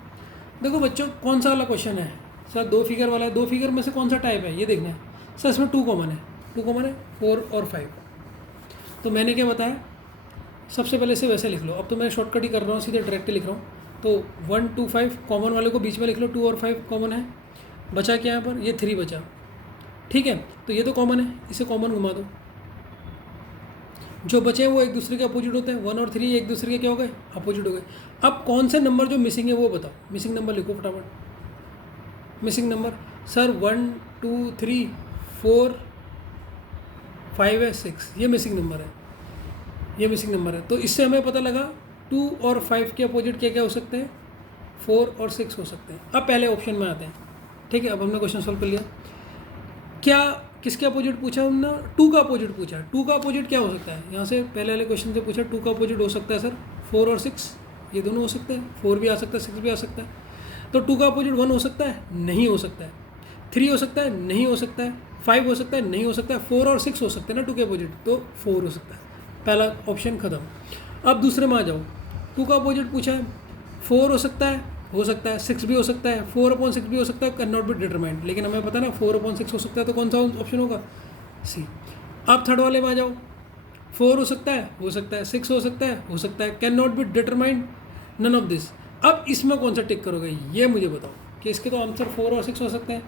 देखो बच्चों, कौन सा वाला क्वेश्चन है सर, 2 फिगर वाला है, 2 फिगर में से कौन सा टाइप है ये देखना है सर। इसमें 2 कॉमन है, 4 और 5। तो मैंने क्या बताया, सबसे पहले इसे वैसे लिख लो, अब तो मैं शॉर्टकट ही कर रहा हूँ, सीधे डायरेक्ट लिख रहा हूँ। तो 1 2 5 कॉमन वाले को बीच में लिख लो, 2 और 5 कॉमन है, बचा क्या यहाँ पर, ये 3 बचा। ठीक है, तो ये तो कॉमन है, इसे कॉमन घुमा दो, जो बचे हैं वो एक दूसरे के अपोजिट होते हैं, 1 और 3 एक दूसरे के क्या हो गए, अपोजिट हो गए। अब कौन से नंबर जो मिसिंग है वो बताओ, मिसिंग नंबर लिखो फटाफट। मिसिंग नंबर सर 1 2 3 4 5 है, 6, ये मिसिंग नंबर है, ये मिसिंग नंबर है। तो इससे हमें पता लगा 2 और 5 के अपोजिट क्या क्या हो सकते हैं, 4 और 6 हो सकते हैं। अब पहले ऑप्शन में आते हैं। ठीक है, अब हमने क्वेश्चन सॉल्व कर लिया। क्या किसके अपोजिट पूछा हमने, 2 का अपोजिट पूछा। 2 का अपोजिट क्या हो सकता है, यहाँ से पहले वाले क्वेश्चन से पूछा 2 का अपोजिट हो सकता है सर 4 और 6, ये दोनों हो सकते हैं, 4 भी आ सकता है 6 भी आ सकता है। तो 2 का अपोजिट 1 हो सकता है, नहीं हो सकता है। 3 हो सकता है, नहीं हो सकता है। 5 हो सकता है, नहीं हो सकता है। 4 और 6 हो सकते हैं ना 2 के अपोजिट, तो 4 हो सकता है। पहला ऑप्शन खत्म। अब दूसरे में आ जाओ, 2 का अपोजिट पूछा है, 4 हो सकता है, 6 भी हो सकता है, 4/6 भी हो सकता है, कैन नॉट बी डिटरमाइंड। लेकिन हमें पता ना 4/6 हो सकता है, तो कौन सा ऑप्शन होगा, सी। अब थर्ड वाले में आ जाओ, 4 हो सकता है, 6 हो सकता है, can not be determined, none of this. अब इसमें कौन सा टिक करोगे, ये मुझे बताओ कि इसके तो आंसर 4 और 6 हो सकते हैं।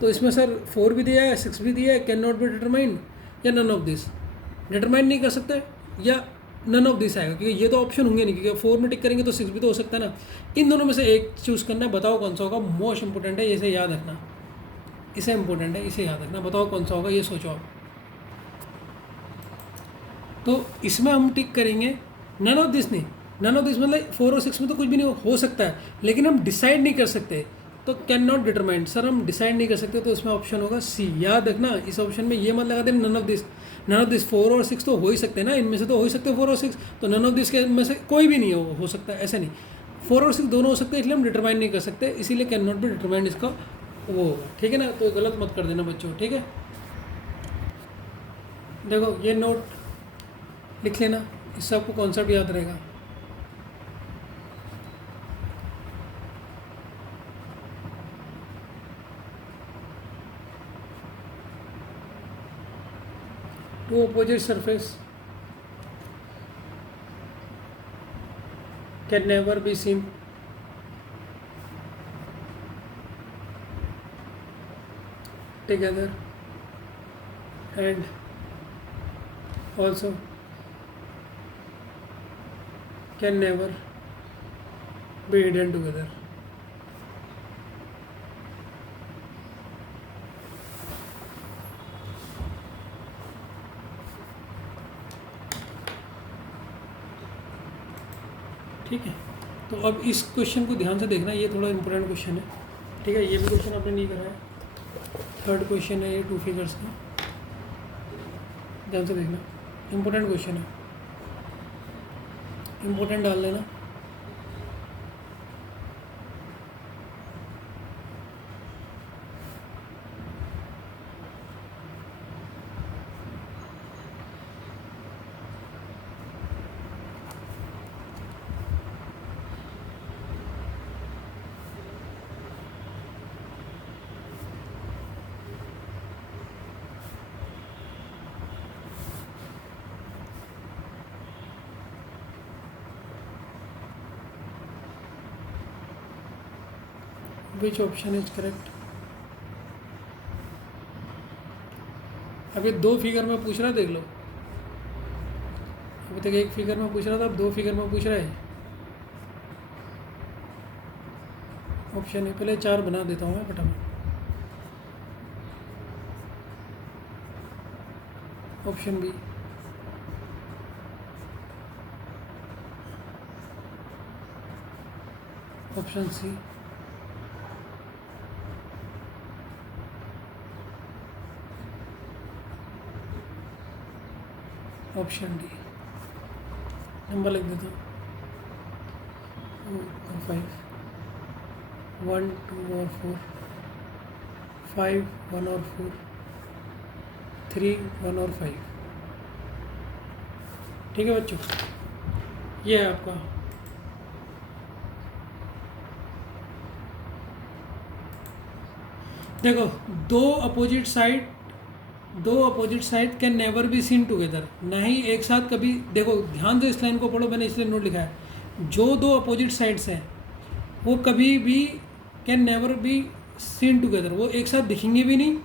तो इसमें सर 4 भी दिया है, 6 भी दिया है, कैन नॉट बी डिटरमाइंड या नन ऑफ दिस। डिटरमाइंड नहीं कर सकते या नन ऑफ दिस आएगा, क्योंकि ये तो ऑप्शन होंगे नहीं, क्योंकि 4 में टिक करेंगे तो 6 भी तो हो सकता है ना। इन दोनों में से एक चूज़ करना है, बताओ कौन सा होगा। मोस्ट इंपॉर्टेंट है, इसे याद रखना, इसे इंपॉर्टेंट है, इसे याद रखना। बताओ कौन सा होगा, ये सोचो आप। तो इसमें हम टिक करेंगे नन ऑफ दिस नहीं, नन ऑफ दिस मतलब 4 और 6 में तो कुछ भी नहीं हो सकता है, लेकिन हम डिसाइड नहीं कर सकते, तो कैन नॉट डिटरमाइंड, सर हम डिसाइड नहीं कर सकते, तो इसमें ऑप्शन होगा सी। याद रखना, इस ऑप्शन में ये मत लगा देना none of this. None of this 4 और 6 तो हो ही सकते हैं ना, इनमें से तो हो ही सकते हैं 4 और 6, तो नन ऑफ दिस के में से कोई भी नहीं हो सकता, ऐसे नहीं। 4 और 6 दोनों हो सकते हैं, इसलिए हम डिटरमाइन नहीं कर सकते, इसीलिए कैन नॉट बी डिटरमाइंड इसका वो होगा। ठीक है ना, तो गलत मत कर देना बच्चों, ठीक है। देखो ये नोट लिख लेना, इससे आपको कॉन्सेप्ट याद रहेगा। Two opposite surface can never be seen together and also can never be hidden together. ठीक है, तो अब इस क्वेश्चन को ध्यान से देखना, ये थोड़ा इंपॉर्टेंट क्वेश्चन है। ठीक है, ये भी क्वेश्चन आपने नहीं करा है, थर्ड क्वेश्चन है ये 2 फिगर्स का, ध्यान से देखना, इंपॉर्टेंट क्वेश्चन है, इंपॉर्टेंट डाल लेना। Which option is correct. अभी 2 फिगर में पूछ रहा है, देख लो, अभी तक 1 फिगर में पूछ रहा था, अब 2 फिगर में पूछ रहा है। ऑप्शन है, पहले 4 बना देता हूँ मैं फटाफट। Option B, option C, option D. Number लिख देता हूँ, 2 और 5, 1 2 और 4, 5 1 और 4, 3 1 और 5। ठीक है बच्चों, ये है आपका। देखो, 2 अपोजिट साइड दो opposite side can never be seen together, ना ही एक साथ कभी, देखो ध्यान से इस लाइन को पढ़ो, मैंने इसलिए नोट लिखा है, जो दो अपोजिट साइड्स हैं वो कभी भी can never be seen together, वो एक साथ दिखेंगे भी नहीं,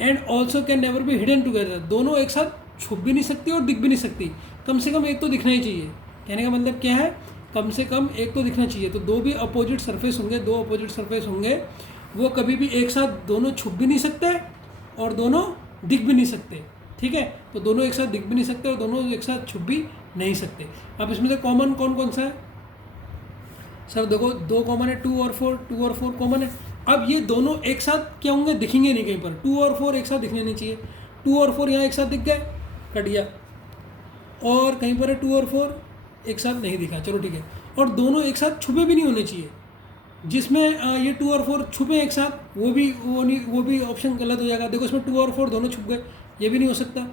and also can never be hidden together, दोनों एक साथ छुप भी नहीं सकती और दिख भी नहीं सकती, कम से कम एक तो दिखना ही चाहिए। कहने का मतलब क्या है, कम से कम एक तो दिखना चाहिए। तो दो भी अपोजिट सरफेस होंगे, दो अपोजिट सरफेस होंगे, वो कभी भी एक साथ दोनों छुप भी नहीं सकते और दोनों दिख भी नहीं सकते, ठीक है। तो दोनों एक साथ दिख भी नहीं सकते और दोनों एक साथ छुप भी नहीं सकते। अब इसमें से कॉमन कौन कौन सा है सर? देखो दो कॉमन है, 2 और 4, 2 और 4 कॉमन है। अब ये दोनों एक साथ क्या होंगे, दिखेंगे नहीं कहीं पर, 2 और 4 एक साथ दिखने नहीं चाहिए, 2 और 4 यहाँ एक साथ दिख गए, कट गया, और कहीं पर है 2 और 4 एक साथ नहीं दिखा, चलो ठीक है। और दोनों एक साथ छुपे भी नहीं होने चाहिए, जिसमें ये 2 और 4 छुपे एक साथ, वो भी ऑप्शन गलत हो जाएगा। देखो इसमें 2 और 4 दोनों छुप गए, ये भी नहीं हो सकता,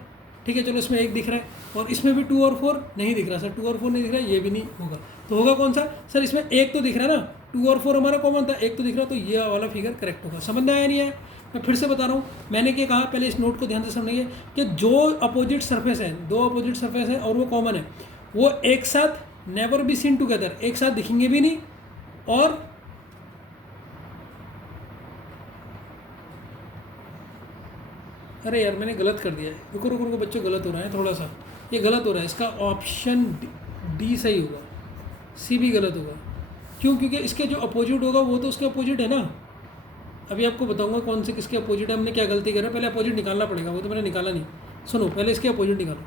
ठीक है। चलो इसमें एक दिख रहा है और इसमें भी 2 और 4 नहीं दिख रहा सर, 2 और 4 नहीं दिख रहा है, ये भी नहीं होगा। तो होगा कौन सा सर? इसमें एक तो दिख रहा है ना, 2 और 4 हमारा कॉमन था, एक तो दिख रहा, तो ये वाला फिगर करेक्ट होगा। समझ में आया नहीं है? मैं फिर से बता रहा हूँ, मैंने क्या कहा, पहले इस नोट को ध्यान से समझिए कि जो अपोजिट सरफेस है, दो अपोजिट सरफेस है और वो कॉमन है, वो एक साथ नेवर बी सीन टुगेदर, एक साथ दिखेंगे भी नहीं, और अरे यार मैंने गलत कर दिया है, रुको रुको रुको बच्चों, गलत हो रहा है थोड़ा सा, ये गलत हो रहा है, इसका ऑप्शन डी सही होगा, सी भी गलत होगा। क्यों? क्योंकि इसके जो अपोजिट होगा वो तो उसके अपोजिट है ना। अभी आपको बताऊंगा कौन से किसके अपोजिट है, हमने क्या गलती करा, पहले अपोजिट निकालना पड़ेगा, वो तो मैंने निकाला नहीं। सुनो पहले इसके अपोजिट निकालो,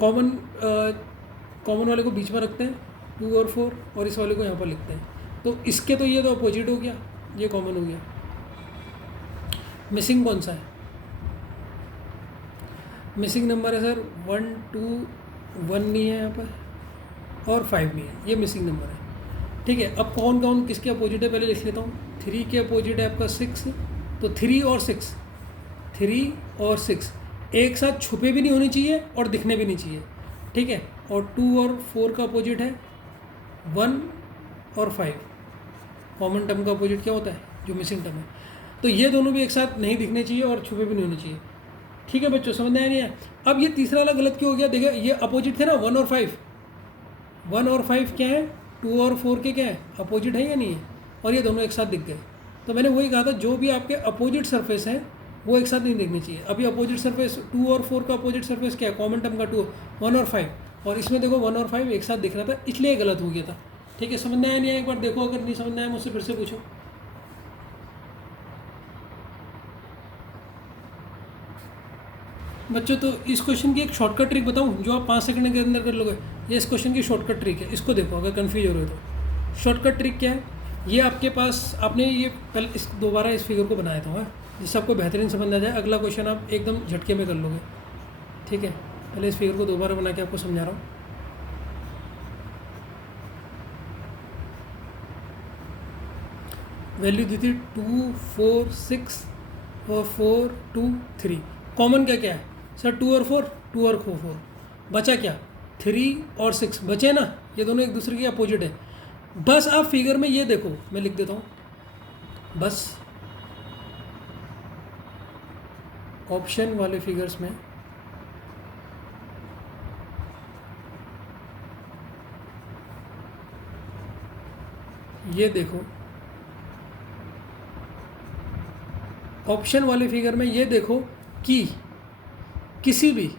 कॉमन वाले को बीच में रखते हैं 2 और 4, और इस वाले को यहाँ पर लिखते हैं। तो इसके तो ये तो अपोजिट हो गया, ये कॉमन हो गया। मिसिंग कौन सा है? मिसिंग नंबर है सर 1 2 1 नहीं है यहाँ पर, और 5 नहीं है, ये मिसिंग नंबर है, ठीक है। अब कौन कौन किसके अपोजिट है पहले लिख लेता हूँ। 3 के अपोजिट है आपका 6, तो 3 और 6, 3 और 6 एक साथ छुपे भी नहीं होने चाहिए और दिखने भी नहीं चाहिए, ठीक है। और 2 और 4 का अपोजिट है 1 और 5। कॉमन टर्म का अपोजिट क्या होता है? जो मिसिंग टर्म है। तो ये दोनों भी एक साथ नहीं दिखने चाहिए और छुपे भी नहीं होने चाहिए, ठीक है बच्चों, समझ में आया नहीं है? अब ये तीसरा वाला गलत क्यों हो गया? देखिए ये अपोजिट थे ना 1 और 5, 1 और 5 क्या है? 2 और 4 के क्या है? अपोजिट है या नहीं है? और ये दोनों एक साथ दिख गए। तो मैंने वही कहा था, जो भी आपके अपोजिट सरफेस हैं वो एक साथ नहीं दिखनी चाहिए। अभी अपोजिट सरफेस 2 और 4 का अपोजिट सरफेस क्या है? कॉमन टर्म का 2, 1 और 5, और इसमें देखो 1 और 5 एक साथ दिख रहा था, इसलिए गलत हो गया था, ठीक है। समझ में आया नहीं है? एक बार देखो, अगर नहीं समझ में आया मुझसे फिर से पूछो। बच्चों तो इस क्वेश्चन की एक शॉर्टकट ट्रिक बताऊं जो आप 5 सेकंड के अंदर कर लोगे। ये इस क्वेश्चन की शॉर्टकट ट्रिक है, इसको देखो अगर कंफ्यूज हो रहे हो तो। शॉर्टकट ट्रिक क्या है? ये आपके पास, आपने ये पहले दोबारा इस फिगर को बनाया था, जिससे आपको बेहतरीन समझ आ जाए, अगला क्वेश्चन आप एकदम झटके में कर लोगे, ठीक है। पहले इस फिगर को दोबारा बना के आपको समझा रहा हूँ। वैल्यू दी थी 2 4 6 और 4 2 3। कॉमन क्या क्या है सर? 2 और 4, 2 और 4, बचा क्या? 3 और 6 बचे ना, ये दोनों एक दूसरे के अपोजिट है। बस आप फिगर में ये देखो, मैं लिख देता हूँ, बस ऑप्शन वाले फिगर्स में ये देखो, ऑप्शन वाले फिगर में ये देखो कि किसी भी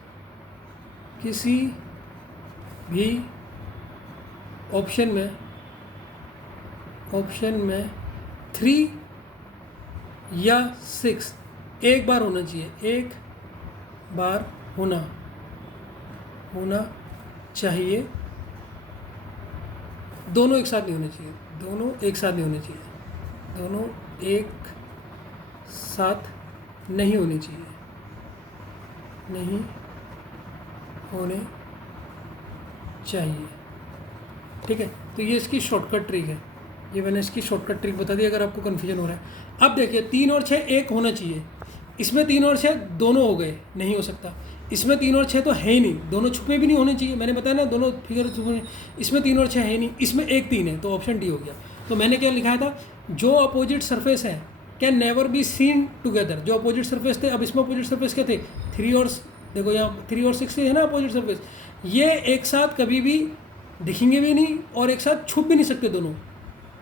ऑप्शन में 3 या 6 एक बार होना चाहिए, एक बार होना चाहिए, दोनों एक साथ नहीं होने चाहिए, दोनों एक साथ नहीं होने चाहिए, दोनों एक साथ नहीं होने चाहिए, नहीं होने चाहिए, ठीक है। तो ये इसकी शॉर्टकट ट्रिक है, ये मैंने इसकी शॉर्टकट ट्रिक बता दी अगर आपको कन्फ्यूजन हो रहा है। अब देखिए 3 और 6 एक होना चाहिए, इसमें 3 और 6 दोनों हो गए, नहीं हो सकता। इसमें 3 और 6 तो है ही नहीं, दोनों छुपे भी नहीं होने चाहिए, मैंने बताया ना दोनों फिगर छुपे। इसमें 3 और 6 है ही नहीं, इसमें एक 3 है, तो ऑप्शन डी हो गया। तो मैंने क्या लिखा था? जो अपोजिट सरफेस है can never be seen together. जो अपोजिट सरफेस थे, अब इसमें अपोजिट सरफेस क्या थे, 3 और देखो यहाँ 3 और 6 है ना अपोजिट सरफेस, ये एक साथ कभी भी दिखेंगे भी नहीं और एक साथ छुप भी नहीं सकते दोनों।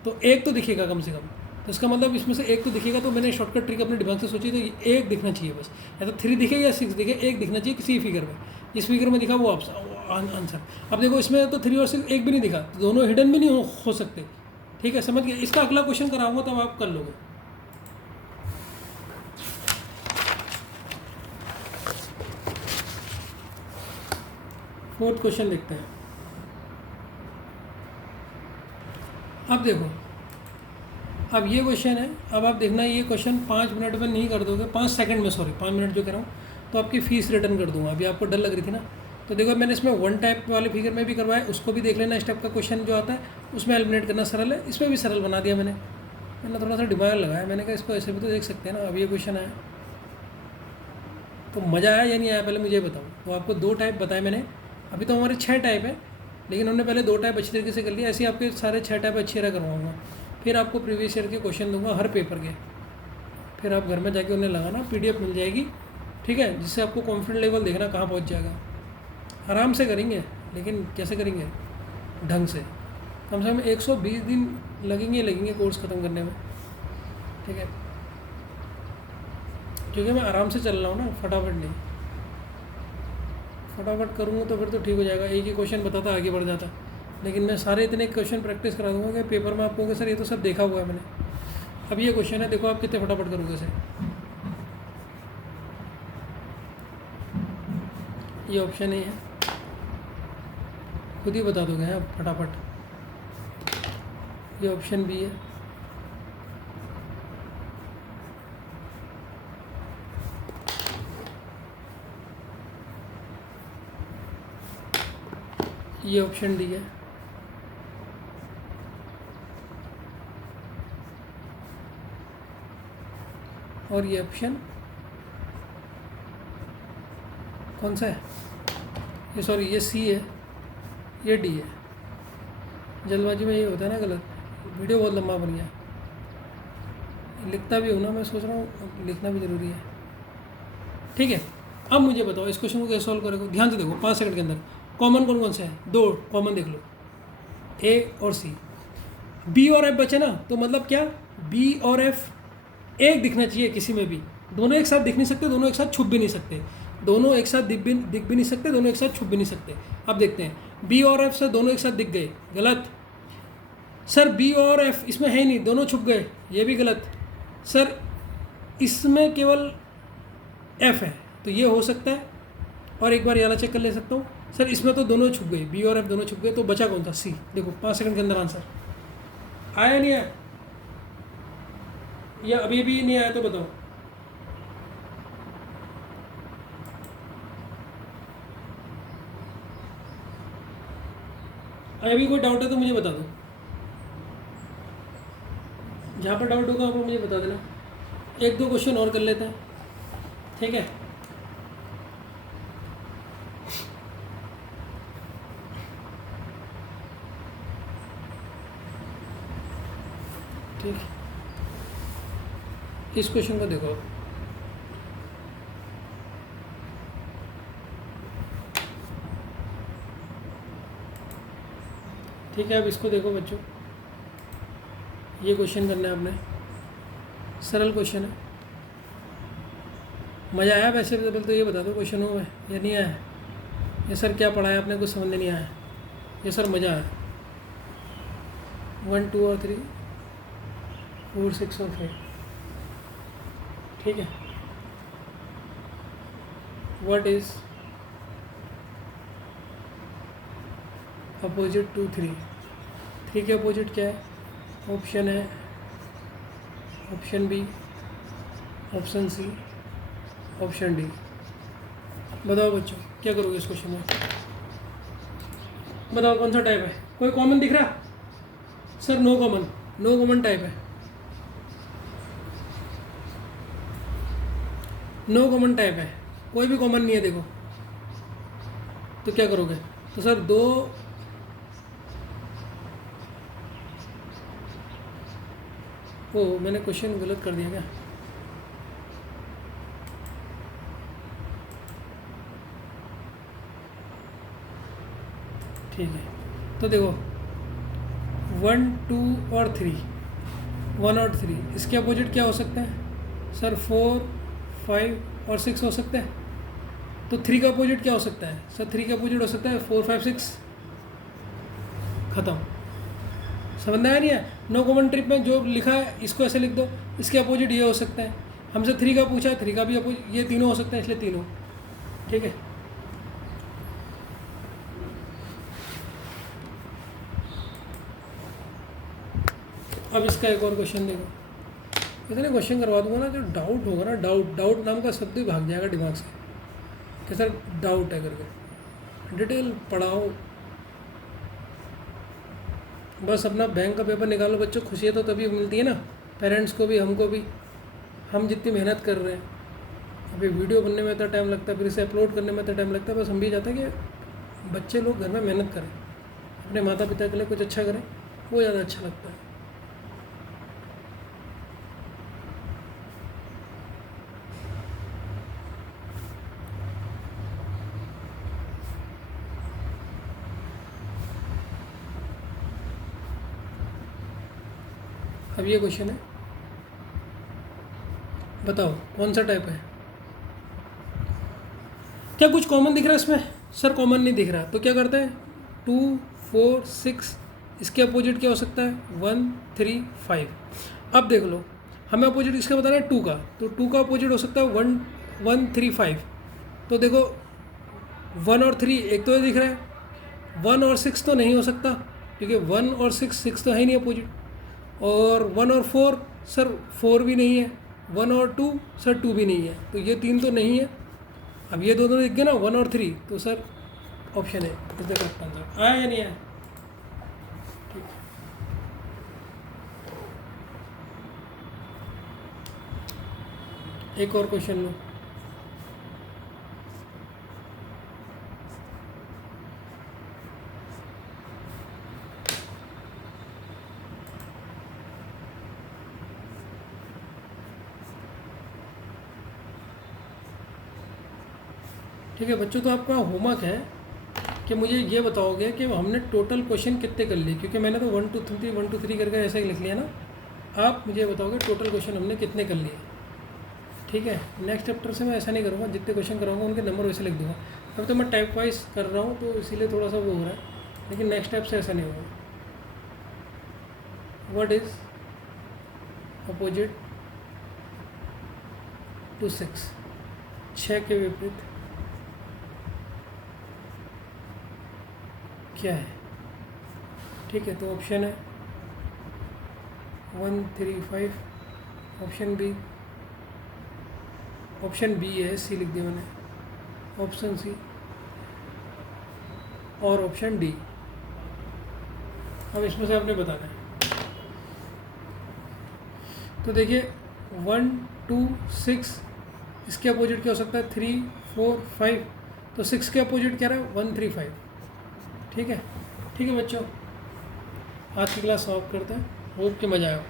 तो एक तो दिखेगा कम से कम, तो इसका मतलब इसमें से एक तो दिखेगा। तो मैंने शॉर्टकट ट्रिक अपने दिमाग से सोची, तो ये एक दिखना चाहिए बस, या तो 3 दिखे या 6 दिखे, एक दिखना चाहिए किसी फिगर में। जिस फिगर में दिखा वो आंसर। अब देखो इसमें तो 3 और 6 एक भी नहीं दिखा, तो दोनों हिडन भी नहीं हो सकते। ठीक है, समझ गए। इसका अगला क्वेश्चन कराऊंगा तब आप कर लोगे। फोर्थ क्वेश्चन देखते हैं। अब देखो, अब ये क्वेश्चन है, अब आप देखना ये क्वेश्चन 5 मिनट में नहीं कर दोगे, 5 सेकंड में, सॉरी 5 मिनट जो कह रहा हूँ, तो आपकी फ़ीस रिटर्न कर दूंगा। अभी आपको डर लग रही थी ना, तो देखो मैंने इसमें 1 टाइप वाले फिगर में भी करवाया, उसको भी देख लेना। स्टेप का क्वेश्चन जो आता है उसमें एलिमिनेट करना सरल है, इसमें भी सरल बना दिया मैंने थोड़ा सा दिमाग लगाया, मैंने कहा इसको ऐसे भी तो देख सकते हैं ना। अब ये क्वेश्चन आया तो मज़ा आया या नहीं आया, पहले मुझे बताओ। तो आपको 2 टाइप बताए मैंने, अभी तो हमारे 6 टाइप है, लेकिन हमने पहले 2 टाइप अच्छी तरीके से कर लिया। ऐसे ही आपके सारे 6 टाइप अच्छी तरह करवाऊँगा। फिर आपको प्रीवियस ईयर के क्वेश्चन दूंगा हर पेपर के, फिर आप घर में जाके उन्हें लगाना, PDF मिल जाएगी, ठीक है, जिससे आपको कॉन्फिडेंस लेवल देखना कहाँ पहुँच जाएगा। आराम से करेंगे, लेकिन कैसे करेंगे, ढंग से। कम से कम 120 दिन लगेंगे कोर्स ख़त्म करने में, ठीक है, क्योंकि मैं आराम से चल रहा हूँ ना, फटाफट नहीं। फटाफट करूँगा तो फिर तो ठीक हो जाएगा, एक ही क्वेश्चन बताता आगे बढ़ जाता, लेकिन मैं सारे इतने क्वेश्चन प्रैक्टिस करा दूँगा कि पेपर में आप कहोगे सर ये तो सब देखा हुआ है मैंने। अब ये क्वेश्चन है, देखो आप कितने फटाफट करोगे इसे। ये ऑप्शन ए है, खुद ही बता दोगे आप फटाफट। ये ऑप्शन बी है, ये ऑप्शन डी है, और ये ऑप्शन कौन सा है, ये सॉरी ये सी है, ये डी है। जल्दबाजी में ये होता है ना गलत, वीडियो बहुत लंबा बन गया। लिखता भी हूँ ना, मैं सोच रहा हूँ लिखना भी ज़रूरी है। ठीक है, अब मुझे बताओ इस क्वेश्चन को कैसे सॉल्व करोगे। ध्यान से देखो, 5 सेकंड के अंदर कॉमन कौन कौन से हैं, 2 कॉमन देख लो, ए और सी। बी और एफ बचे ना, तो मतलब क्या, बी और एफ एक दिखना चाहिए किसी में भी। दोनों एक साथ दिख नहीं सकते, दोनों एक साथ छुप भी नहीं सकते, दोनों एक साथ दिख भी नहीं सकते, दोनों एक साथ छुप भी नहीं सकते। अब देखते हैं, बी और एफ से दोनों एक साथ दिख गए, गलत। सर बी और एफ इसमें है ही नहीं, दोनों छुप गए, ये भी गलत। सर इसमें केवल एफ है, तो ये हो सकता है, और एक बार ये वाला चेक कर ले सकता हूँ। सर इसमें तो दोनों छुप गए, बी और एफ दोनों छुप गए, तो बचा कौन सा, सी। देखो 5 सेकंड के अंदर आंसर आया नहीं आया, या अभी भी नहीं आया तो बताओ। अभी कोई डाउट है तो मुझे बता दो, जहाँ पर डाउट होगा आप मुझे बता देना। 1-2 क्वेश्चन और कर लेते हैं, ठीक है। ठीक, इस क्वेश्चन को देखो, ठीक है। अब इसको देखो बच्चों, ये क्वेश्चन करना है आपने, सरल क्वेश्चन है। मज़ा आया वैसे तो, पहले तो ये बता दो क्वेश्चनों में या नहीं आया। ये सर क्या पढ़ाया आपने, कुछ समझ नहीं आया। ये सर मज़ा आया, 1 2 और 3 4 6 और 5, ठीक है। व्हाट इज अपोजिट टू 3, 3 के अपोजिट क्या है, ऑप्शन है option B, option C, option D. बताओ बच्चों क्या करोगे इस क्वेश्चन में, बताओ कौन सा टाइप है। कोई कॉमन दिख रहा, sir no common, no common type है, नो कॉमन टाइप है, कोई भी कॉमन नहीं है। देखो तो क्या करोगे, तो सर 2 ओ मैंने क्वेश्चन गलत कर दिया क्या? ठीक है, तो देखो 1 2 और 3, 1 और 3 इसके अपोजिट क्या हो सकता है सर? 4 5 और 6 हो सकता है। तो 3 का अपोजिट क्या हो सकता है सर? 3 का अपोजिट हो सकता है 4 5 6। ख़त्म। समझ में आया नहीं है? नो कॉमन ट्रिप में जो लिखा है इसको ऐसे लिख दो, इसके अपोजिट ये हो सकता है। हमसे 3 का पूछा है, 3 का भी अपोजिट, ये तीनों हो सकते हैं, इसलिए तीनों। ठीक है, अब इसका एक और क्वेश्चन देखो। इतने क्वेश्चन करवा दूंगा ना, जो डाउट होगा ना, डाउट नाम का शब्द ही भाग जाएगा दिमाग से कि सर डाउट है करके। डिटेल पढ़ाओ, बस अपना बैंक का पेपर निकालो बच्चों। खुशियाँ तो तभी मिलती है ना, पेरेंट्स को भी, हमको भी। हम जितनी मेहनत कर रहे हैं, अभी वीडियो बनने में इतना टाइम लगता है, फिर इसे अपलोड करने में इतना टाइम लगता है। बस हम भी चाहते हैं कि बच्चे लोग घर में मेहनत करें, अपने माता पिता के लिए कुछ अच्छा करें, वो ज़्यादा अच्छा लगता है। अब ये क्वेश्चन है, बताओ कौन सा टाइप है? क्या कुछ कॉमन दिख रहा है इसमें? सर कॉमन नहीं दिख रहा, तो क्या करते हैं 2 4 6, इसके अपोजिट क्या हो सकता है 1 3 5। अब देख लो, हमें अपोजिट इसका बताना है 2 का, तो 2 का अपोजिट हो सकता है 1 1 3 5। तो देखो 1 और 3 एक तो दिख रहा है, 1 और 6 तो नहीं हो सकता क्योंकि 1 और 6 तो है ही नहीं अपोजिट। और 1 और 4 सर 4 भी नहीं है, 1 और 2 सर 2 भी नहीं है, तो ये 3 तो नहीं है। अब ये दोनों दिख गए ना 1 और 3, तो सर ऑप्शन है इसका करेक्ट आंसर। आया या नहीं आया? ठीक है, एक और क्वेश्चन लो। ठीक है बच्चों, तो आपका होमवर्क है कि मुझे ये बताओगे कि हमने टोटल क्वेश्चन कितने कर लिए, क्योंकि मैंने तो 1 2 3 1 2 3 करके ऐसे ही लिख लिया ना। आप मुझे बताओगे टोटल क्वेश्चन हमने कितने कर लिए। ठीक है, नेक्स्ट चैप्टर से मैं ऐसा नहीं करूँगा, जितने क्वेश्चन कराऊंगा उनके नंबर वैसे लिख दूँगा। अब तो मैं टाइप वाइज कर रहा हूँ तो इसीलिए थोड़ा सा वो हो रहा है, लेकिन नेक्स्ट टाइप से ऐसा नहीं होगा। What is opposite to 6? 6 के विपरीत क्या है? ठीक है, तो ऑप्शन है 1 3 5, ऑप्शन बी है, सी लिख दिया मैंने, ऑप्शन सी और ऑप्शन डी। अब इसमें से आपने बताना है। तो देखिए 1 2 6, इसके अपोजिट क्या हो सकता है 3 4 5, तो 6 के अपोजिट क्या रहा है 1 3 5। ठीक है, ठीक है बच्चों, आज की क्लास समाप्त करते हैं। होप कि मज़ा आया।